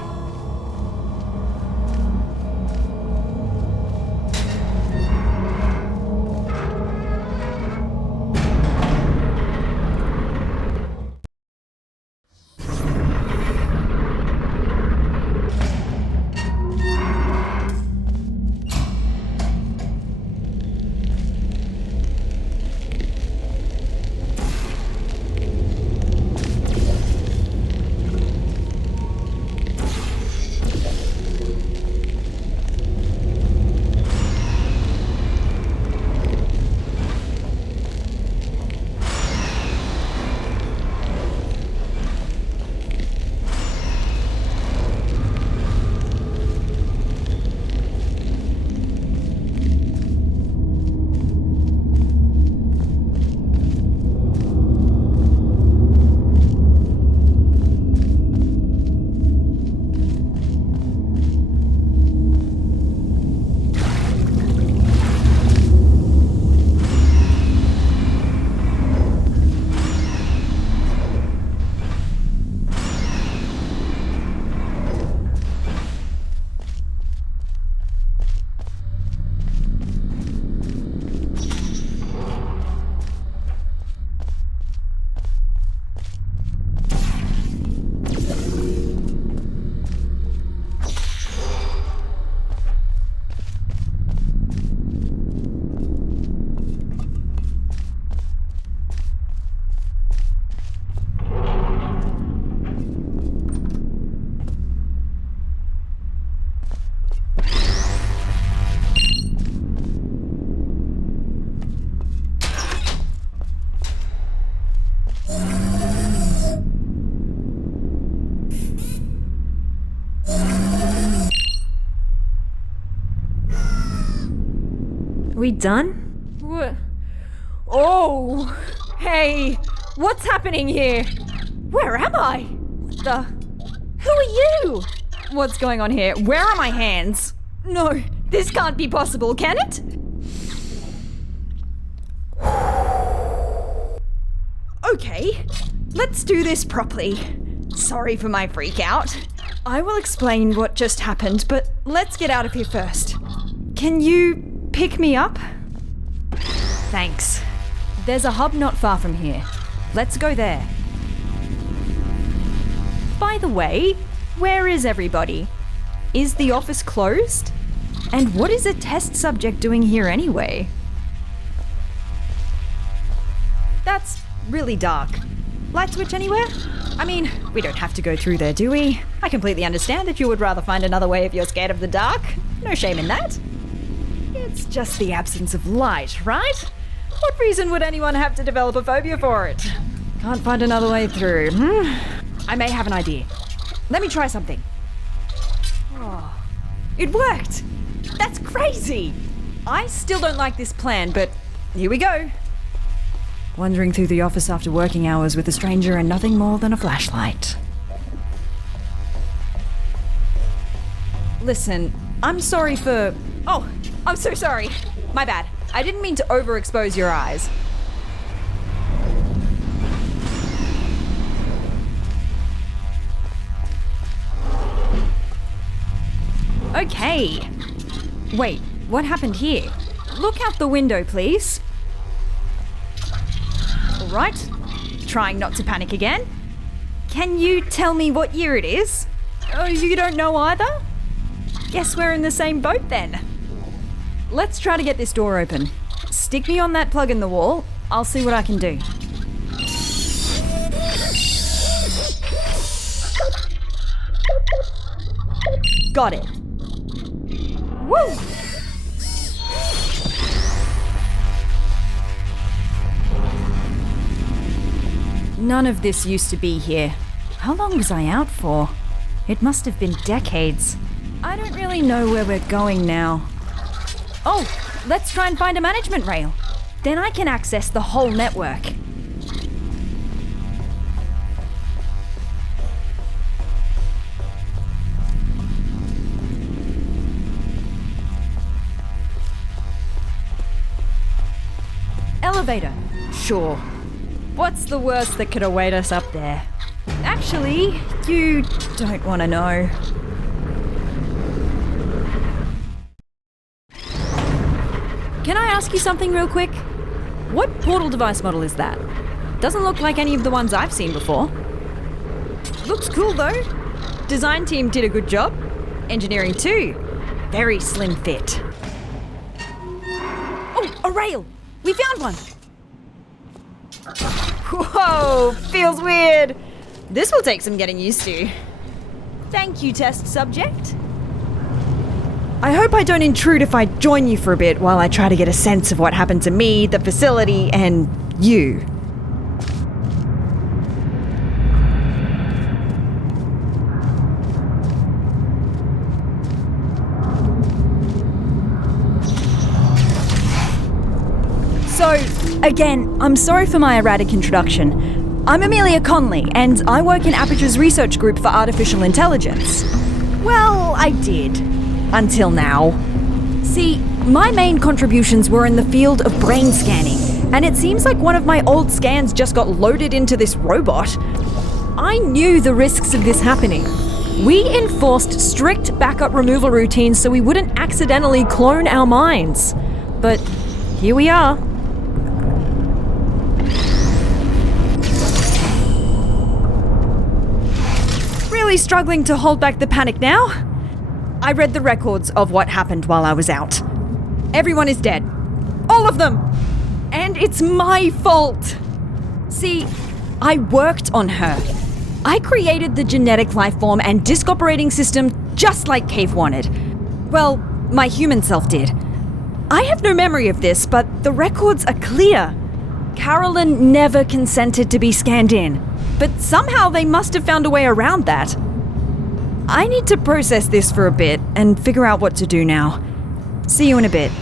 We done? Oh! Hey! What's happening here? Where am I? Who are you? What's going on here? Where are my hands? No, this can't be possible, can it? Okay, let's do this properly. Sorry for my freak out. I will explain what just happened, but let's get out of here first. Can you pick me up? Thanks. There's a hub not far from here. Let's go there. By the way, where is everybody? Is the office closed? And what is a test subject doing here anyway? That's really dark. Light switch anywhere? I mean, we don't have to go through there, do we? I completely understand if you would rather find another way if you're scared of the dark. No shame in that. It's just the absence of light, right? What reason would anyone have to develop a phobia for it? Can't find another way through. I may have an idea. Let me try something. Oh, it worked! That's crazy! I still don't like this plan, but here we go. Wandering through the office after working hours with a stranger and nothing more than a flashlight. Listen, I'm sorry for... Oh, I'm so sorry. My bad. I didn't mean to overexpose your eyes. Okay. Wait, what happened here? Look out the window, please. All right. Trying not to panic again. Can you tell me what year it is? Oh, you don't know either? Guess we're in the same boat then. Let's try to get this door open. Stick me on that plug in the wall. I'll see what I can do. Got it. Woo! None of this used to be here. How long was I out for? It must have been decades. I don't really know where we're going now. Oh, let's try and find a management rail. Then I can access the whole network. Elevator. Sure. What's the worst that could await us up there? Actually, you don't want to know. Can I ask you something real quick? What portal device model is that? Doesn't look like any of the ones I've seen before. Looks cool though. Design team did a good job. Engineering too. Very slim fit. Oh, a rail! We found one! Whoa, feels weird. This will take some getting used to. Thank you, test subject. I hope I don't intrude if I join you for a bit while I try to get a sense of what happened to me, the facility, and you. So, again, I'm sorry for my erratic introduction. I'm Amelia Conley, and I work in Aperture's research group for artificial intelligence. Well, I did. Until now. See, my main contributions were in the field of brain scanning, and it seems like one of my old scans just got loaded into this robot. I knew the risks of this happening. We enforced strict backup removal routines so we wouldn't accidentally clone our minds. But here we are. Really struggling to hold back the panic now? I read the records of what happened while I was out. Everyone is dead. All of them! And it's my fault! See, I worked on her. I created the genetic life form and disk operating system just like Cave wanted. Well, my human self did. I have no memory of this, but the records are clear. Carolyn never consented to be scanned in, but somehow they must have found a way around that. I need to process this for a bit and figure out what to do now. See you in a bit.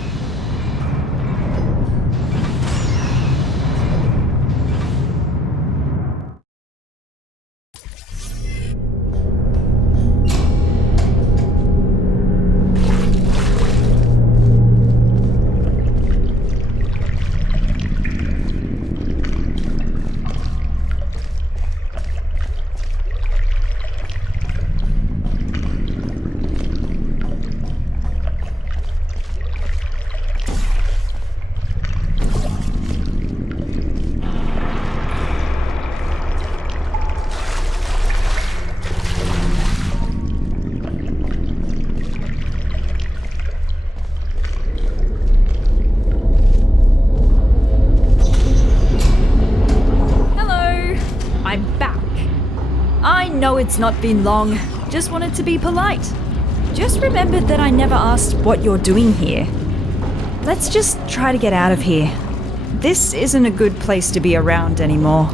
No, it's not been long. Just wanted to be polite. Just remembered that I never asked what you're doing here. Let's just try to get out of here. This isn't a good place to be around anymore.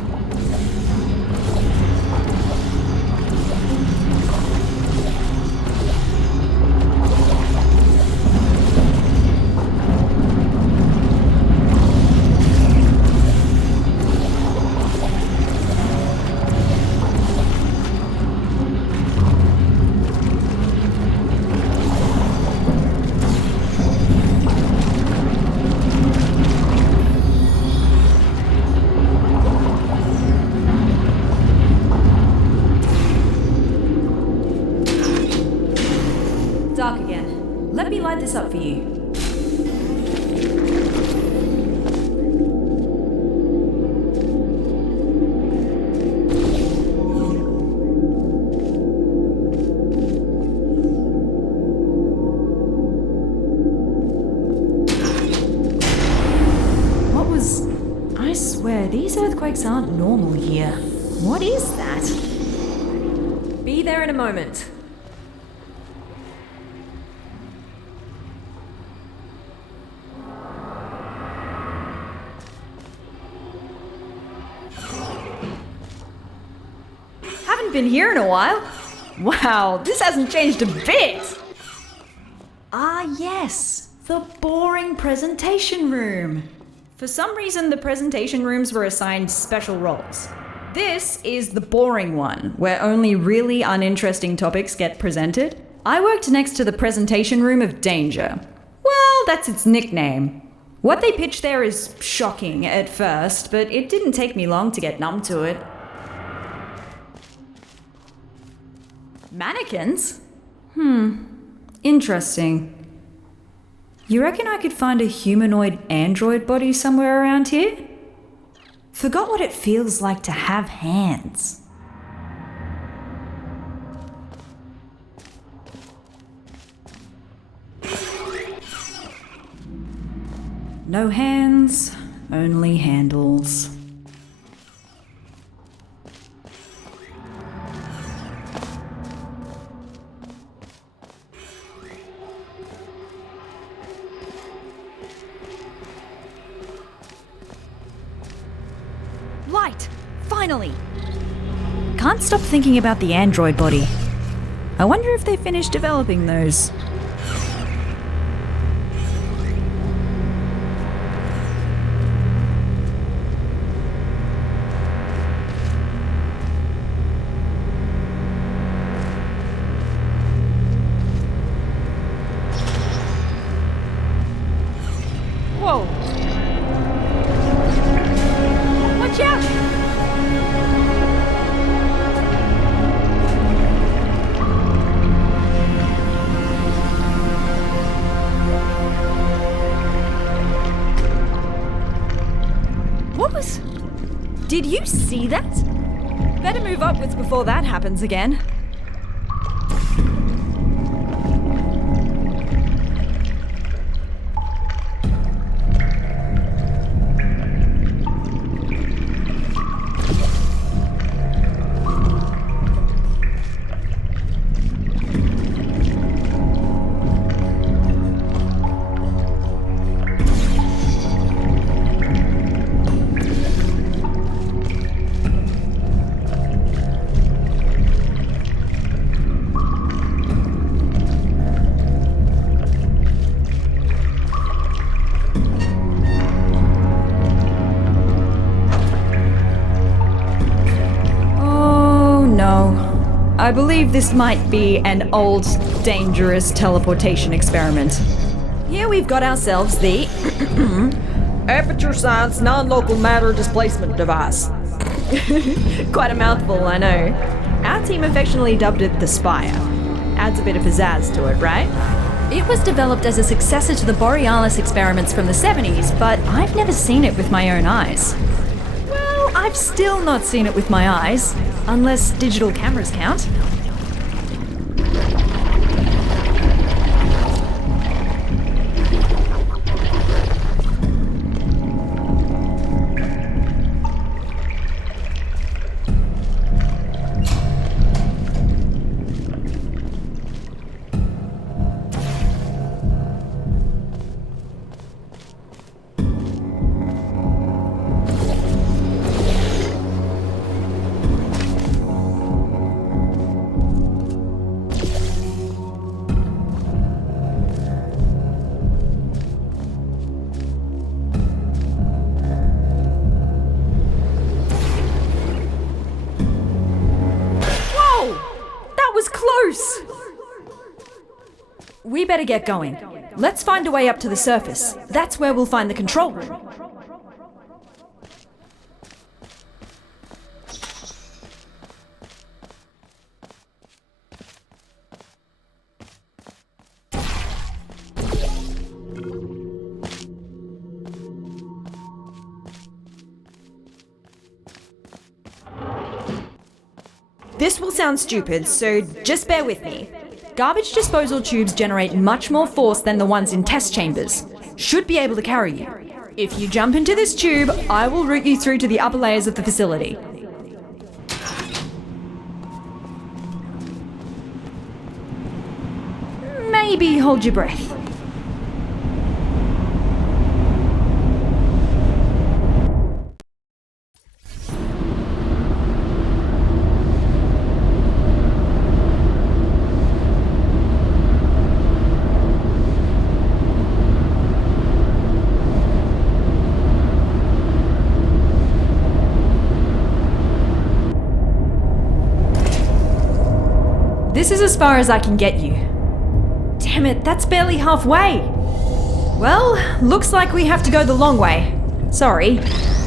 Dark again. Let me light this up for you. What was... I swear, these earthquakes aren't normal here. What is that? Be there in a moment. Been here in a while. Wow, this hasn't changed a bit. Ah, yes, the boring presentation room. For some reason, the presentation rooms were assigned special roles. This is the boring one, where only really uninteresting topics get presented. I worked next to the presentation room of danger. Well, that's its nickname. What they pitched there is shocking at first, but it didn't take me long to get numb to it. Mannequins? Interesting. You reckon I could find a humanoid android body somewhere around here? Forgot what it feels like to have hands. No hands, only handles. Light! Finally! Can't stop thinking about the android body. I wonder if they finished developing those. Whoa! Watch out! What was... Did you see that? Better move upwards before that happens again. I believe this might be an old, dangerous teleportation experiment. Here we've got ourselves the Aperture Science Non-Local Matter Displacement Device. Quite a mouthful, I know. Our team affectionately dubbed it the Spire. Adds a bit of pizzazz to it, right? It was developed as a successor to the Borealis experiments from the 70s, but I've never seen it with my own eyes. Well, I've still not seen it with my eyes, unless digital cameras count. We better get going. Let's find a way up to the surface. That's where we'll find the control room. This will sound stupid, so just bear with me. Garbage disposal tubes generate much more force than the ones in test chambers. Should be able to carry you. If you jump into this tube, I will route you through to the upper layers of the facility. Maybe hold your breath. This is as far as I can get you. Damn it, that's barely halfway. Well, looks like we have to go the long way. Sorry.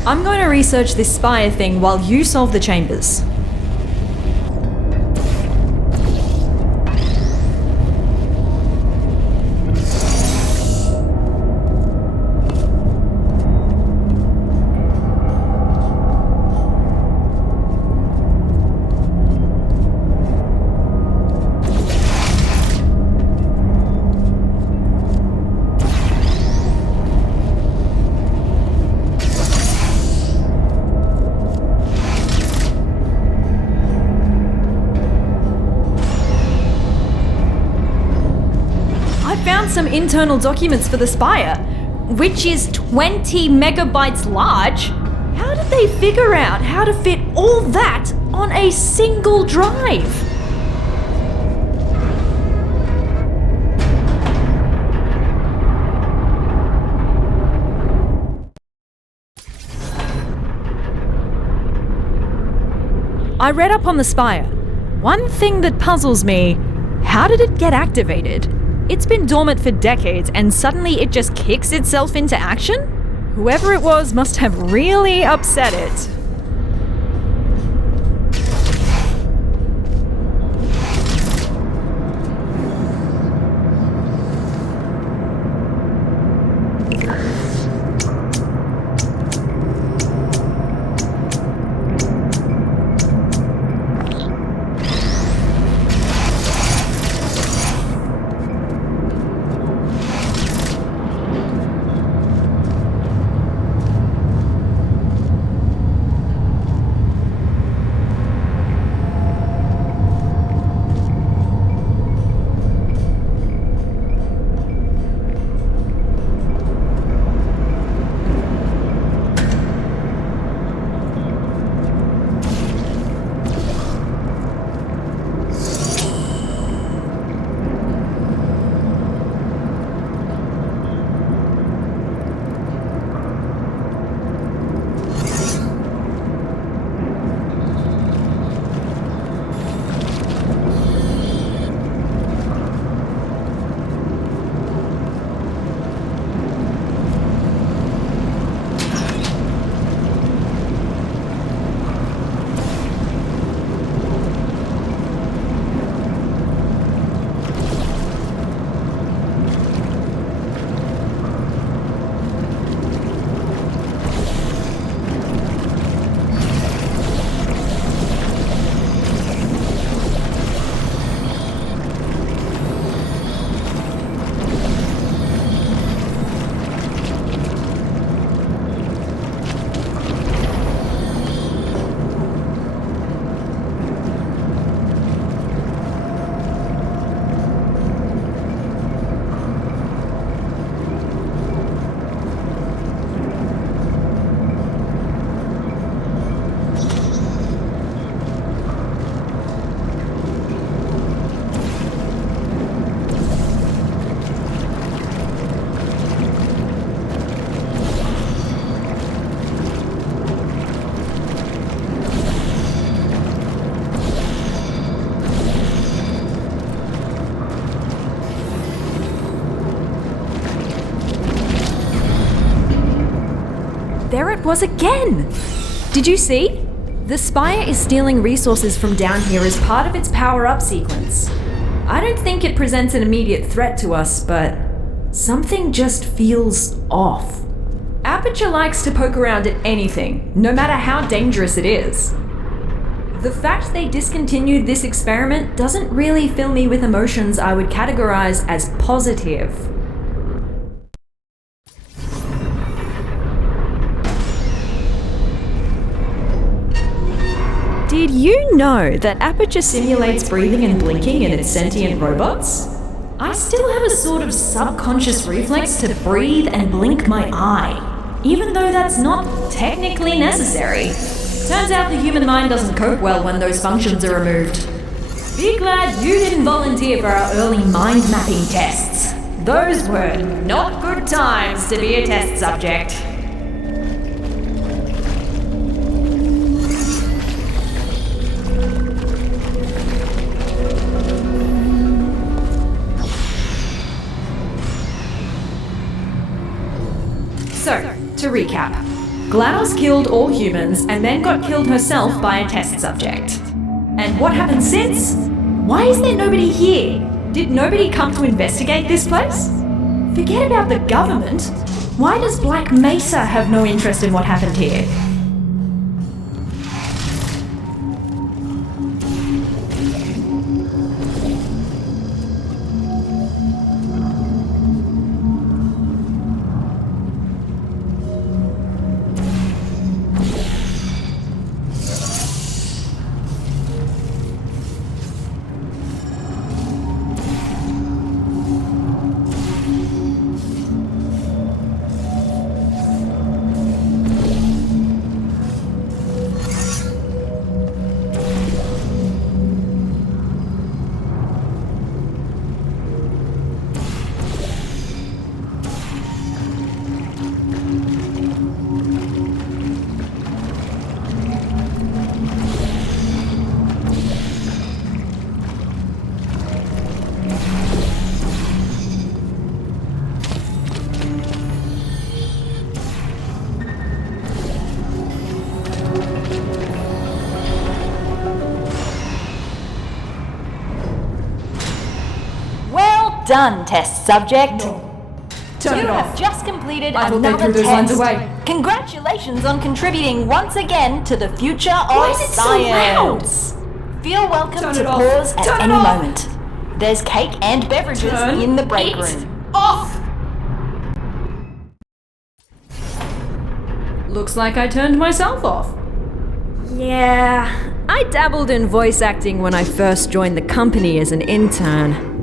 I'm going to research this spire thing while you solve the chambers. Some internal documents for the spire, which is 20 megabytes large. How did they figure out how to fit all that on a single drive? I read up on the spire. One thing that puzzles me, how did it get activated? It's been dormant for decades and suddenly it just kicks itself into action? Whoever it was must have really upset it. There it was again! Did you see? The spire is stealing resources from down here as part of its power-up sequence. I don't think it presents an immediate threat to us, but something just feels off. Aperture likes to poke around at anything, no matter how dangerous it is. The fact they discontinued this experiment doesn't really fill me with emotions I would categorize as positive. Did you know that Aperture simulates breathing and blinking in its sentient robots? I still have a sort of subconscious reflex to breathe and blink my eye, even though that's not technically necessary. Turns out the human mind doesn't cope well when those functions are removed. Be glad you didn't volunteer for our early mind mapping tests. Those were not good times to be a test subject. So, to recap, GLaDOS killed all humans and then got killed herself by a test subject. And what happened since? Why is there nobody here? Did nobody come to investigate this place? Forget about the government. Why does Black Mesa have no interest in what happened here? Done, test subject. Turn You it have off. just completed I thought they another threw those lines test. away. Congratulations on contributing once again to the future Why of is it so loud? science. Feel welcome Turn to it off. pause at Turn it any off. moment. There's cake and beverages Turn in the break it room. off! Looks like I turned myself off. Yeah, I dabbled in voice acting when I first joined the company as an intern.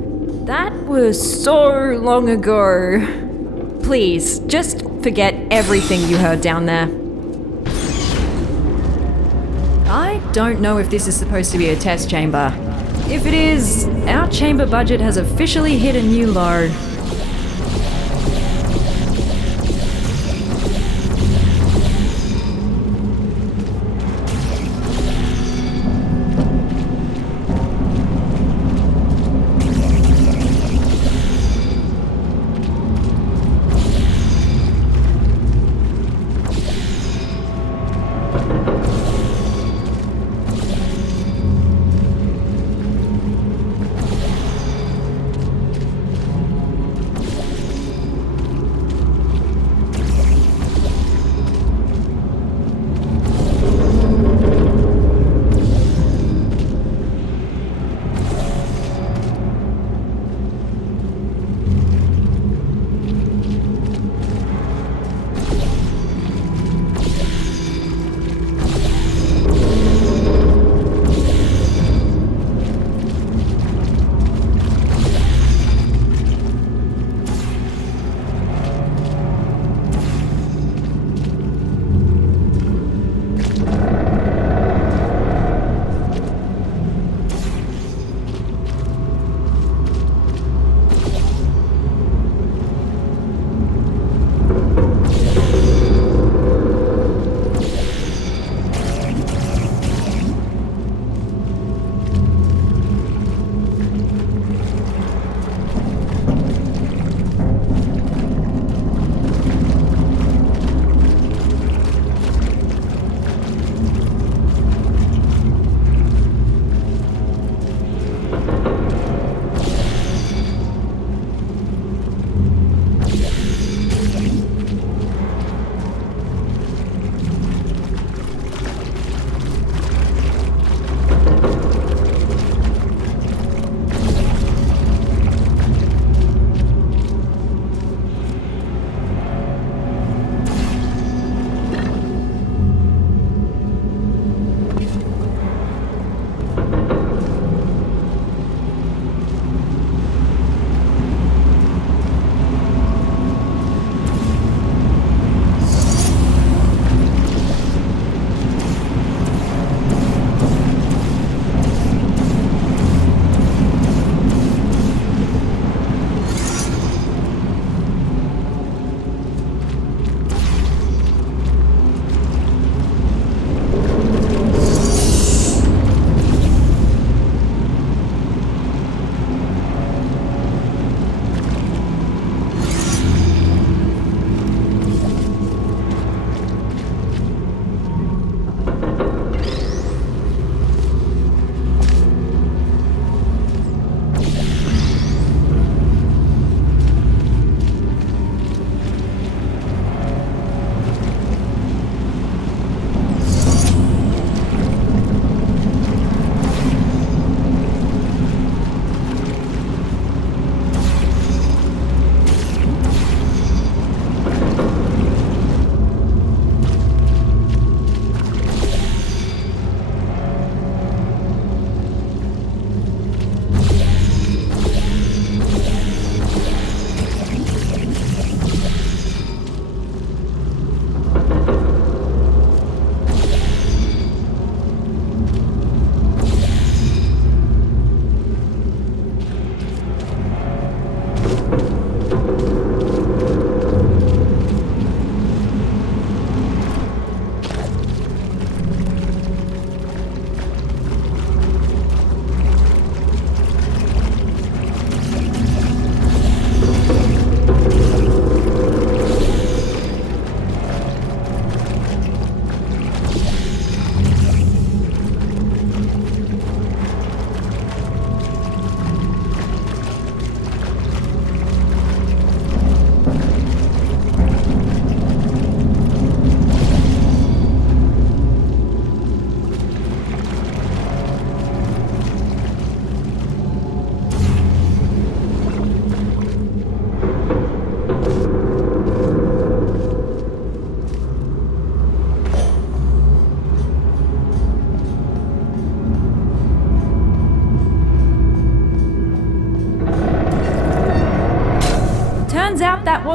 That was so long ago. Please, just forget everything you heard down there. I don't know if this is supposed to be a test chamber. If it is, our chamber budget has officially hit a new low.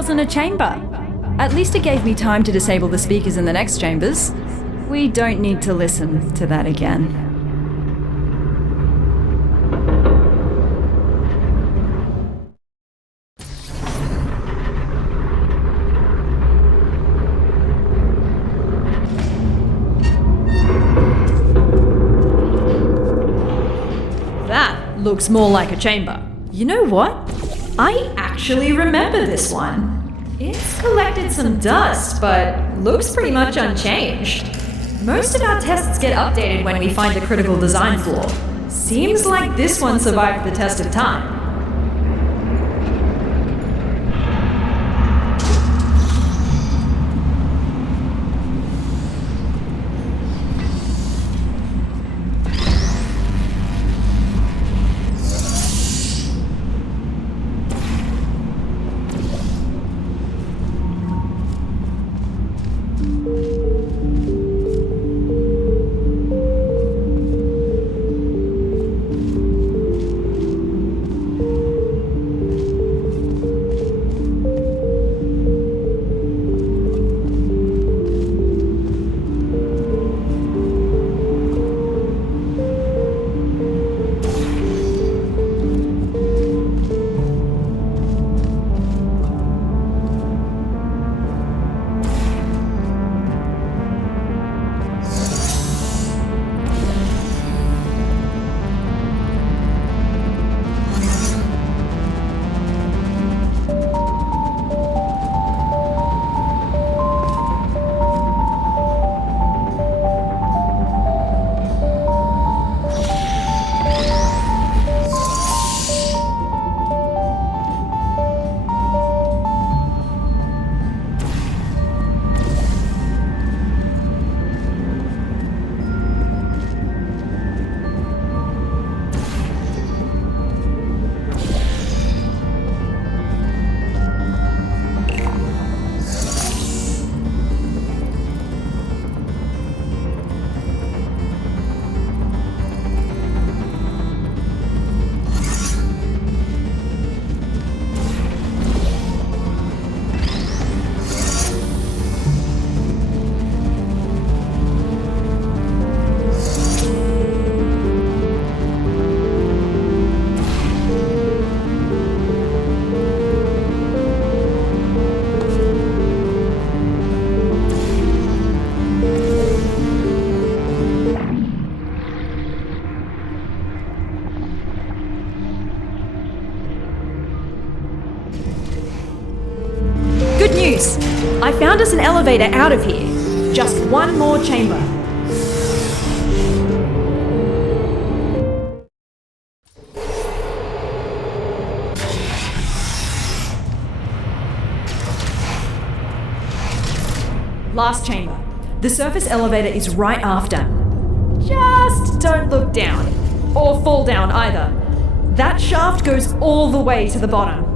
wasn't a chamber. At least it gave me time to disable the speakers in the next chambers. We don't need to listen to that again. That looks more like a chamber. You know what? I actually remember this one. It's collected some dust, but looks pretty much unchanged. Most of our tests get updated when we find a critical design flaw. Seems like this one survived the test of time. I found us an elevator out of here. Just one more chamber. Last chamber. The surface elevator is right after. Just don't look down. Or fall down either. That shaft goes all the way to the bottom.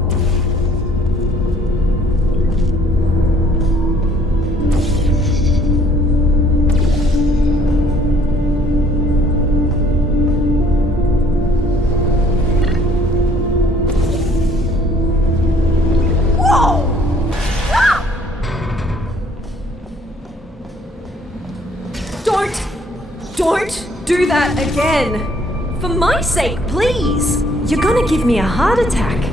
Don't do that again. For my sake, please. You're gonna give me a heart attack.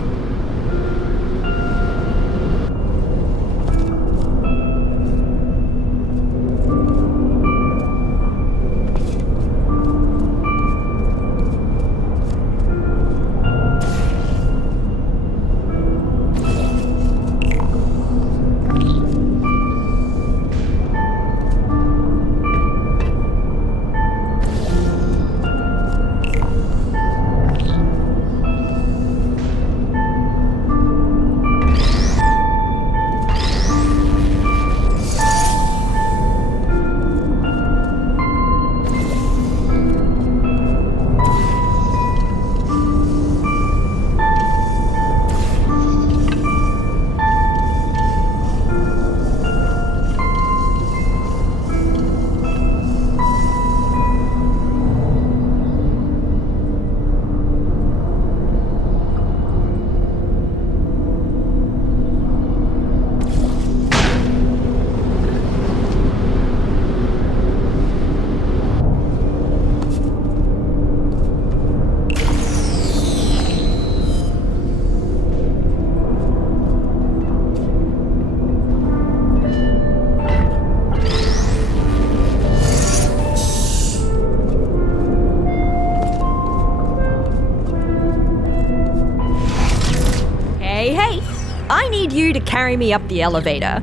carry me up the elevator.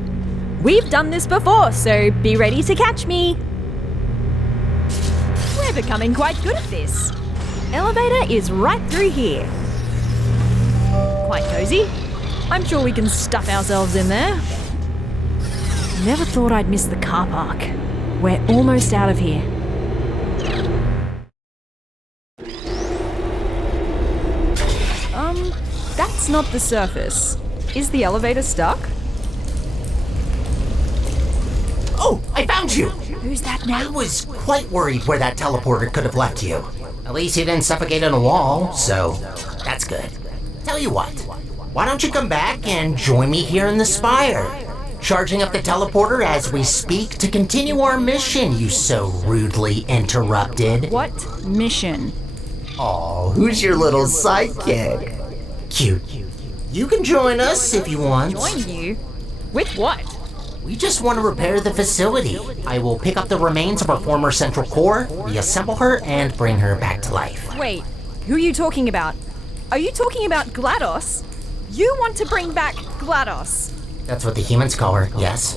We've done this before, so be ready to catch me. We're becoming quite good at this. Elevator is right through here. Quite cozy. I'm sure we can stuff ourselves in there. Never thought I'd miss the car park. We're almost out of here. That's not the surface. Is the elevator stuck? Oh, I found you! Who's that now? I was quite worried where that teleporter could have left you. At least you didn't suffocate on a wall, so that's good. Tell you what, why don't you come back and join me here in the spire? Charging up the teleporter as we speak to continue our mission you so rudely interrupted. What mission? Oh, who's your little sidekick? Cute. You can join us if you want. Join you? With what? We just want to repair the facility. I will pick up the remains of our former central core, reassemble her, and bring her back to life. Wait, who are you talking about? Are you talking about GLaDOS? You want to bring back GLaDOS? That's what the humans call her, yes.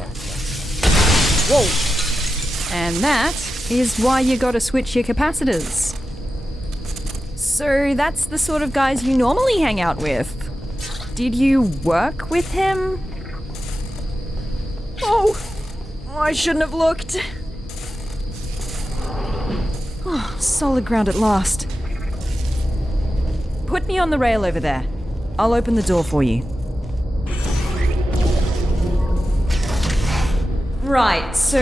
Whoa. And that is why you gotta switch your capacitors. So that's the sort of guys you normally hang out with. Did you work with him? Oh, I shouldn't have looked. Oh, solid ground at last. Put me on the rail over there. I'll open the door for you. Right, so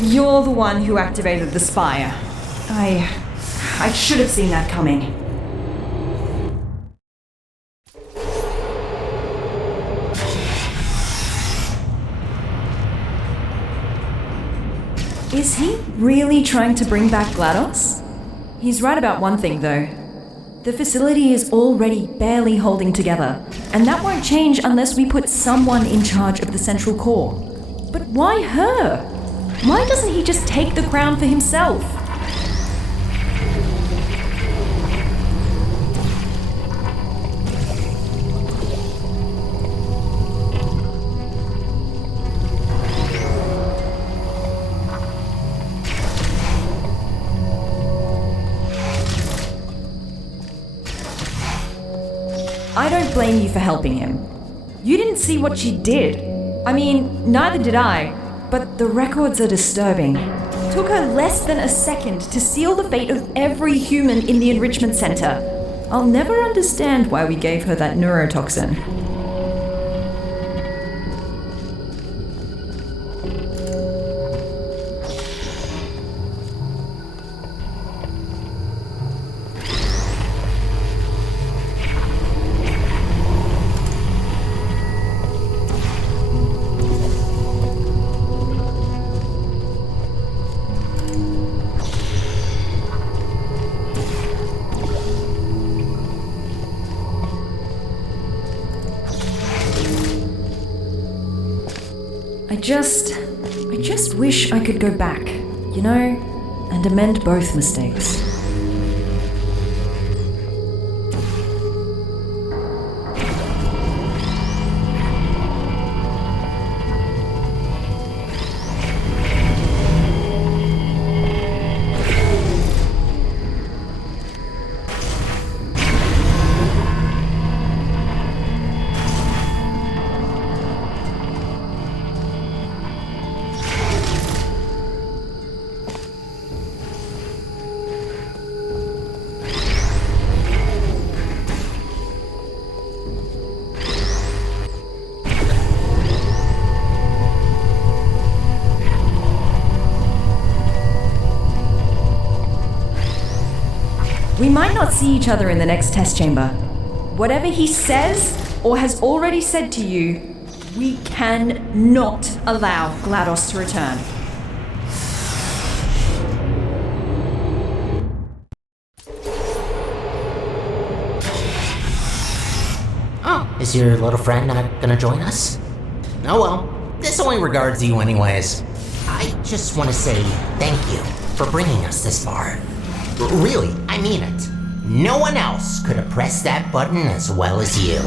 you're the one who activated the spire. I should have seen that coming. Is he really trying to bring back GLaDOS? He's right about one thing, though. The facility is already barely holding together, and that won't change unless we put someone in charge of the central core. But why her? Why doesn't he just take the crown for himself? I don't blame you for helping him. You didn't see what she did. I mean, neither did I, but the records are disturbing. Took her less than a second to seal the fate of every human in the enrichment center. I'll never understand why we gave her that neurotoxin. I just wish I could go back, you know, and amend both mistakes. We might not see each other in the next test chamber. Whatever he says, or has already said to you, we can not allow GLaDOS to return. Oh, is your little friend not gonna join us? Oh well, this only regards you anyways. I just want to say thank you for bringing us this far. Really, I mean it. No one else could have pressed that button as well as you.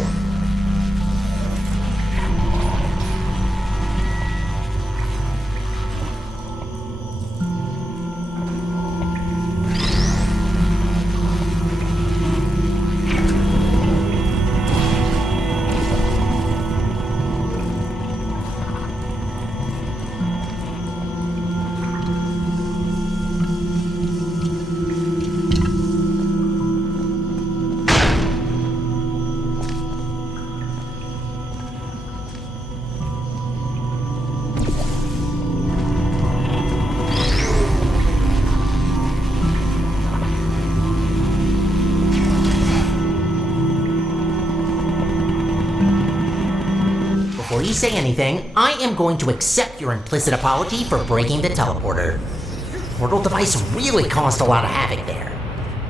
before you say anything, I am going to accept your implicit apology for breaking the teleporter. Your portal device really caused a lot of havoc there.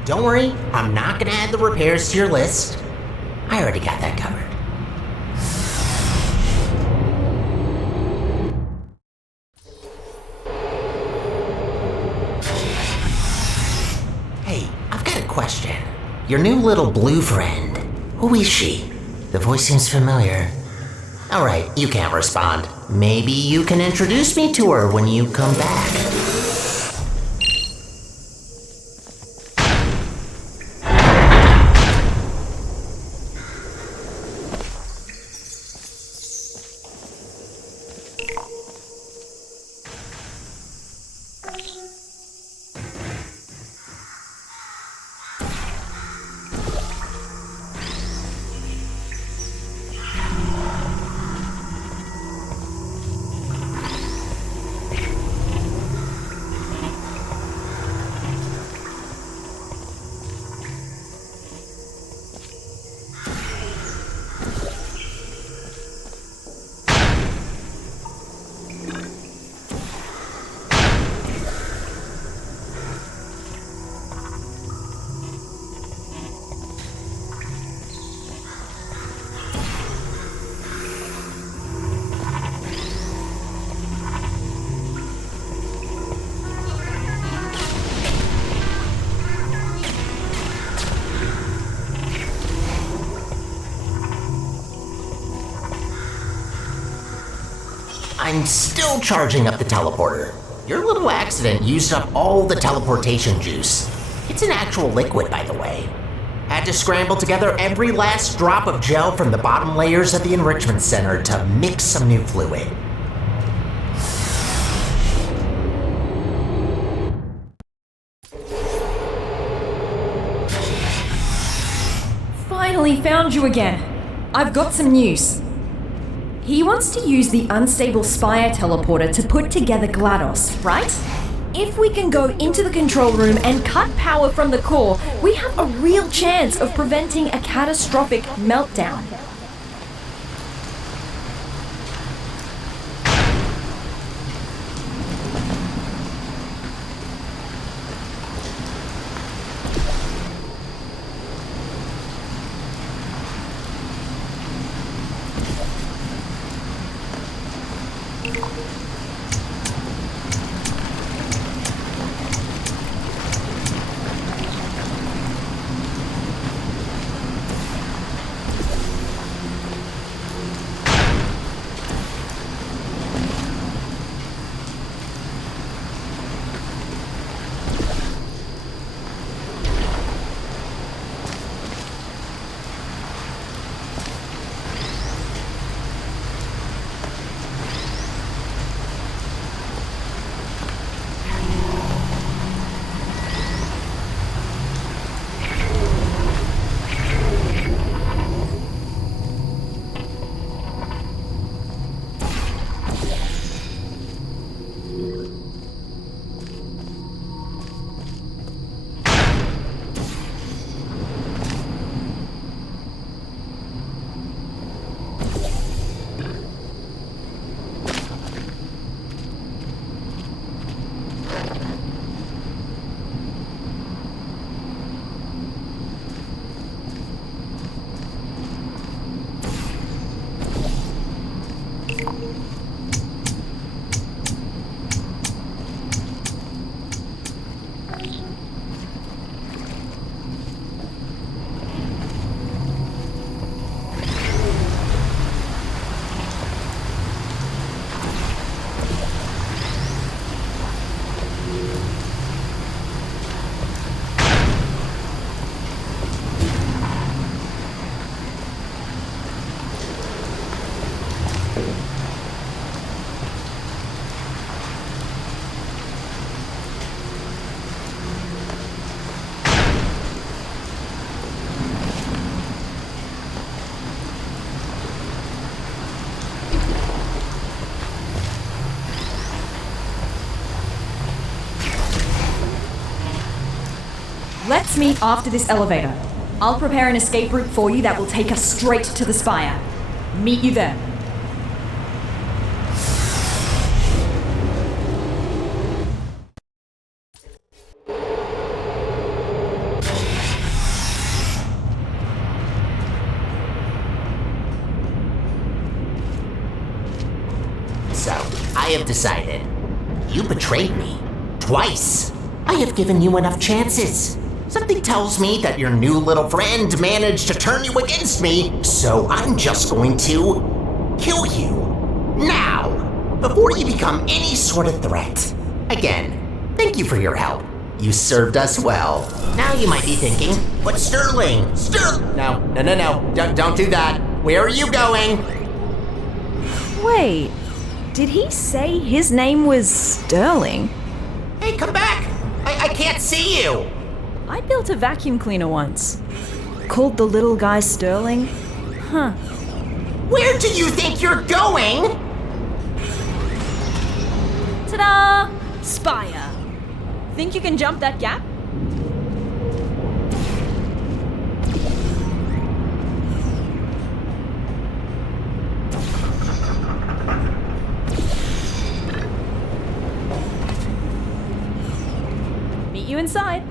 Don't worry, I'm not gonna add the repairs to your list. I already got that covered. Hey, I've got a question. Your new little blue friend, who is she? The voice seems familiar. Alright, you can't respond. Maybe you can introduce me to her when you come back. I'm still charging up the teleporter. Your little accident used up all the teleportation juice. It's an actual liquid, by the way. Had to scramble together every last drop of gel from the bottom layers of the enrichment center to mix some new fluid. Finally found you again. I've got some news. He wants to use the unstable Spire teleporter to put together GLaDOS, right? If we can go into the control room and cut power from the core, we have a real chance of preventing a catastrophic meltdown. Let's meet after this elevator. I'll prepare an escape route for you that will take us straight to the Spire. Meet you there. I have decided. You betrayed me. Twice. I have given you enough chances. Something tells me that your new little friend managed to turn you against me, so I'm just going to kill you. Now, before you become any sort of threat. Again, thank you for your help. You served us well. Now you might be thinking, but Stirling! No, don't do that. Where are you going? Wait, did he say his name was Stirling? Hey, come back! I can't see you! I built a vacuum cleaner once. Called the little guy Stirling. Huh. Where do you think you're going? Ta-da! Spire. Think you can jump that gap? Meet you inside.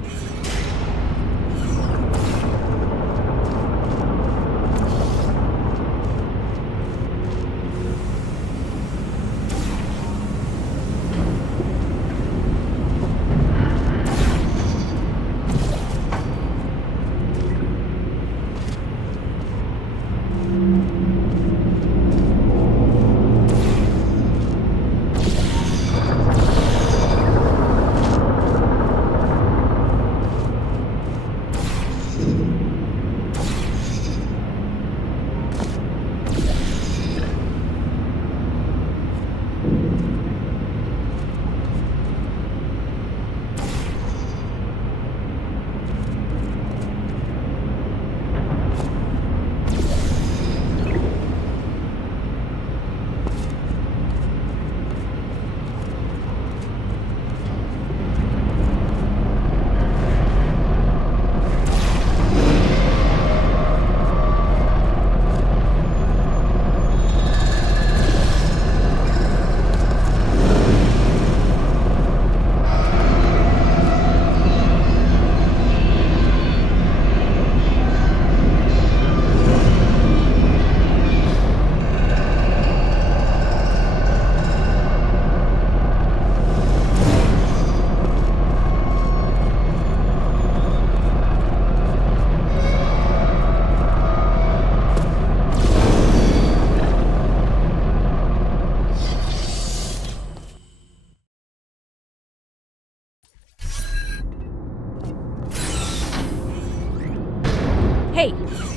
Hey,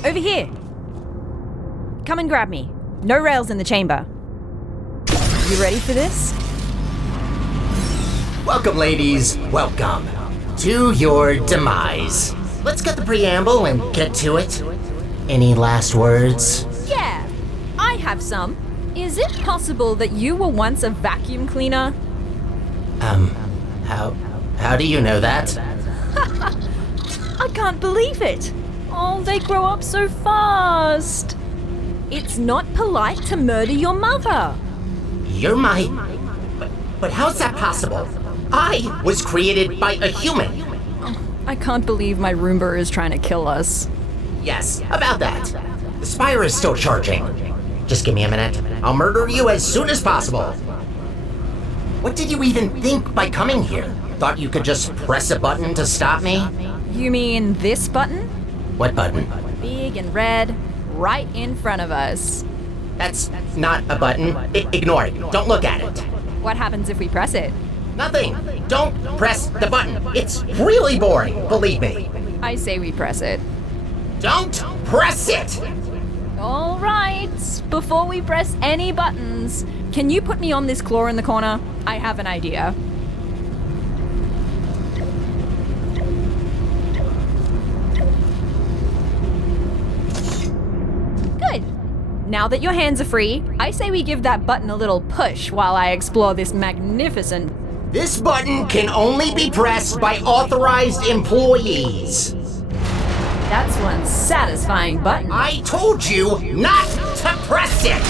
over here. Come and grab me. No rails in the chamber. You ready for this? Welcome, ladies. Welcome to your demise. Let's get the preamble and get to it. Any last words? Yeah, I have some. Is it possible that you were once a vacuum cleaner? How do you know that? I can't believe it. Oh, they grow up so fast. It's not polite to murder your mother. You're my... But how's that possible? I was created by a human. I can't believe my Roomba is trying to kill us. Yes, about that. The Spire is still charging. Just give me a minute. I'll murder you as soon as possible. What did you even think by coming here? Thought you could just press a button to stop me? You mean this button? What button? Big and red, right in front of us. That's not a button. Ignore it. Don't look at it. What happens if we press it? Nothing. Don't press the button. It's really boring, believe me. I say we press it. Don't press it! All right. Before we press any buttons, can you put me on this claw in the corner? I have an idea. Good. Now that your hands are free, I say we give that button a little push while I explore this magnificent... This button can only be pressed by authorized employees. That's one satisfying button. I told you not to press it!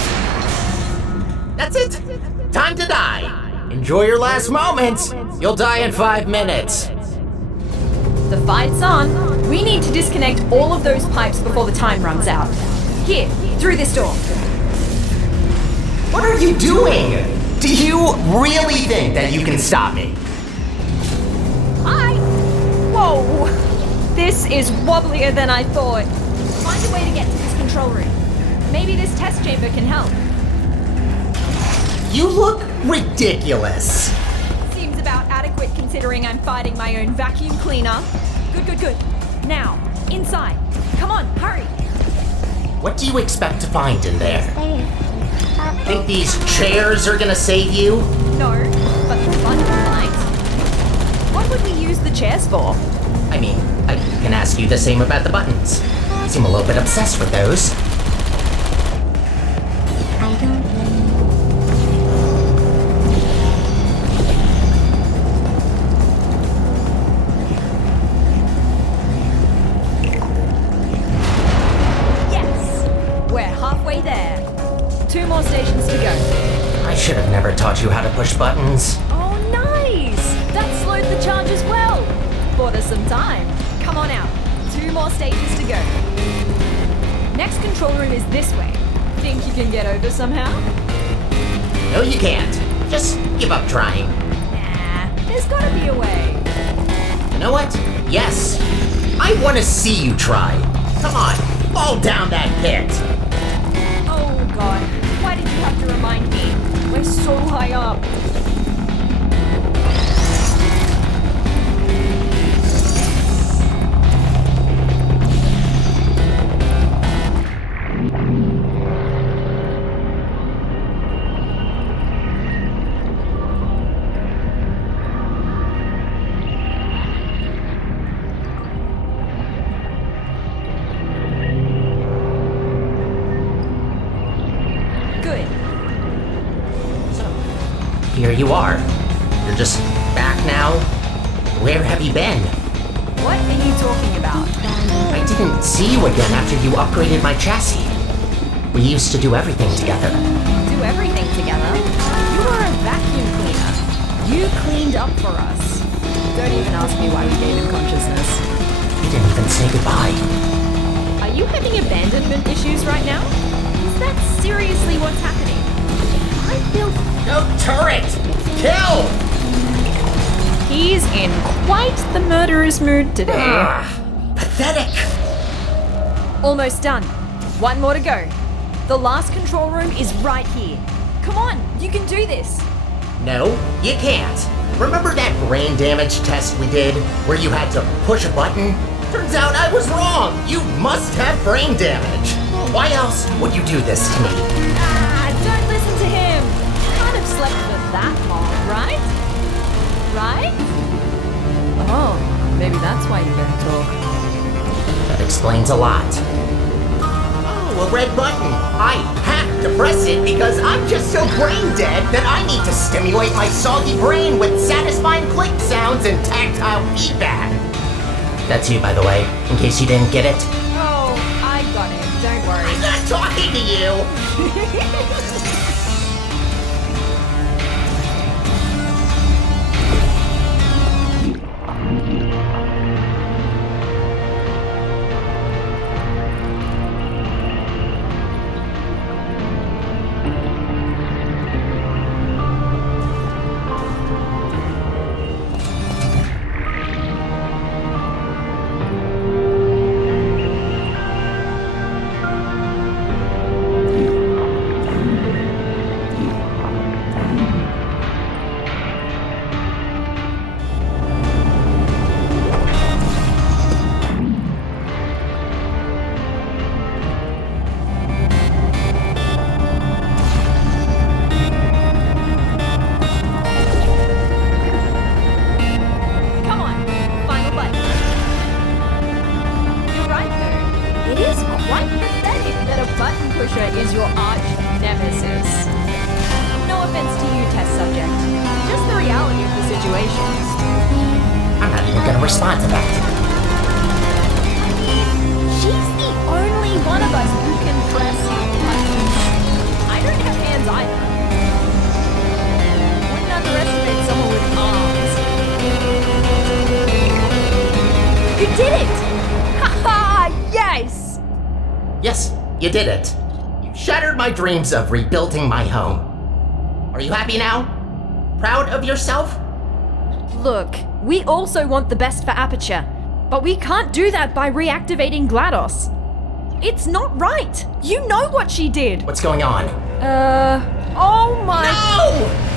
That's it. Time to die. Enjoy your last moments. You'll die in 5 minutes. The fight's on. We need to disconnect all of those pipes before the time runs out. Here, through this door. What are you doing? Do you really think that you can stop me? Hi! Whoa! This is wobblier than I thought. Find a way to get to this control room. Maybe this test chamber can help. You look ridiculous. Seems about adequate considering I'm fighting my own vacuum cleaner. Good. Now, inside. Come on, hurry. What do you expect to find in there? Think these chairs are gonna save you? No, but the button might. What would we use the chairs for? I mean, I can ask you the same about the buttons. Seem a little bit obsessed with those. I don't blame you. Yes! We're halfway there. 2 more stations to go. I should have never taught you how to push buttons. Oh, nice! That slowed the charge as well. Bought us some time. Come on out. 2 more stages to go. Next control room is this way. Think you can get over somehow? No, you can't. Just give up trying. Nah, there's gotta be a way. You know what? Yes. I want to see you try. Come on, fall down that pit. Oh god, why did you have to remind me? We're so high up. Good. Here you are. You're just back now. Where have you been? What are you talking about? I didn't see you again after you upgraded my chassis. We used to do everything together. Do everything together? You are a vacuum cleaner. You cleaned up for us. Don't even ask me why we gave him consciousness. You didn't even say goodbye. Are you having abandonment issues right now? Is that seriously what's happening? I feel No turret! Kill! he's in quite the murderous mood today. Pathetic! Almost done. 1 more to go. The last control room is right here. Come on, you can do this. No, you can't. Remember that brain damage test we did where you had to push a button? Turns out I was wrong. You must have brain damage. Why else would you do this to me? Don't listen to him. Can't have slept for that long, right? Right? Oh, maybe that's why you don't talk. That explains a lot. Oh, a red button. I have to press it because I'm just so brain dead that I need to stimulate my soggy brain with satisfying click sounds and tactile feedback. That's you, by the way, in case you didn't get it. Oh, I got it. Don't worry. I'm not talking to you! Come on, final button. You're right though. It is quite pathetic that a button pusher is your arch nemesis. No offense to you, test subject. Just the reality of the situation. I'm not even gonna respond to that. She's the only one of us who can press buttons. I don't have hands either. Wouldn't underestimate someone with arms. You did it! Haha! Yes! Yes, you did it. You shattered my dreams of rebuilding my home. Are you happy now? Proud of yourself? Look, we also want the best for Aperture, but we can't do that by reactivating GLaDOS. It's not right! You know what she did! What's going on? Oh my... No!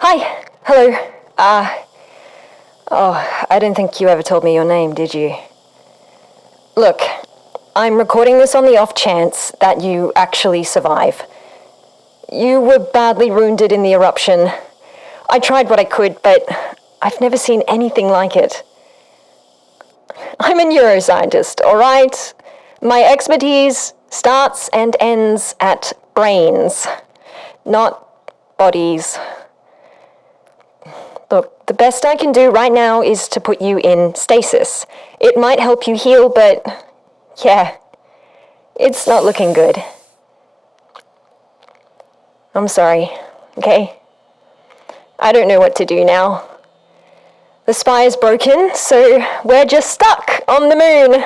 Hi. Hello. I don't think you ever told me your name, did you? Look, I'm recording this on the off chance that you actually survive. You were badly wounded in the eruption. I tried what I could, but I've never seen anything like it. I'm a neuroscientist, all right? My expertise starts and ends at brains, not bodies. Look, the best I can do right now is to put you in stasis. It might help you heal, but yeah, it's not looking good. I'm sorry, okay? I don't know what to do now. The spire's broken, so we're just stuck on the moon.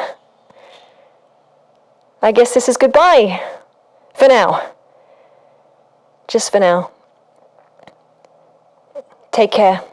I guess this is goodbye. For now. Just for now. Take care.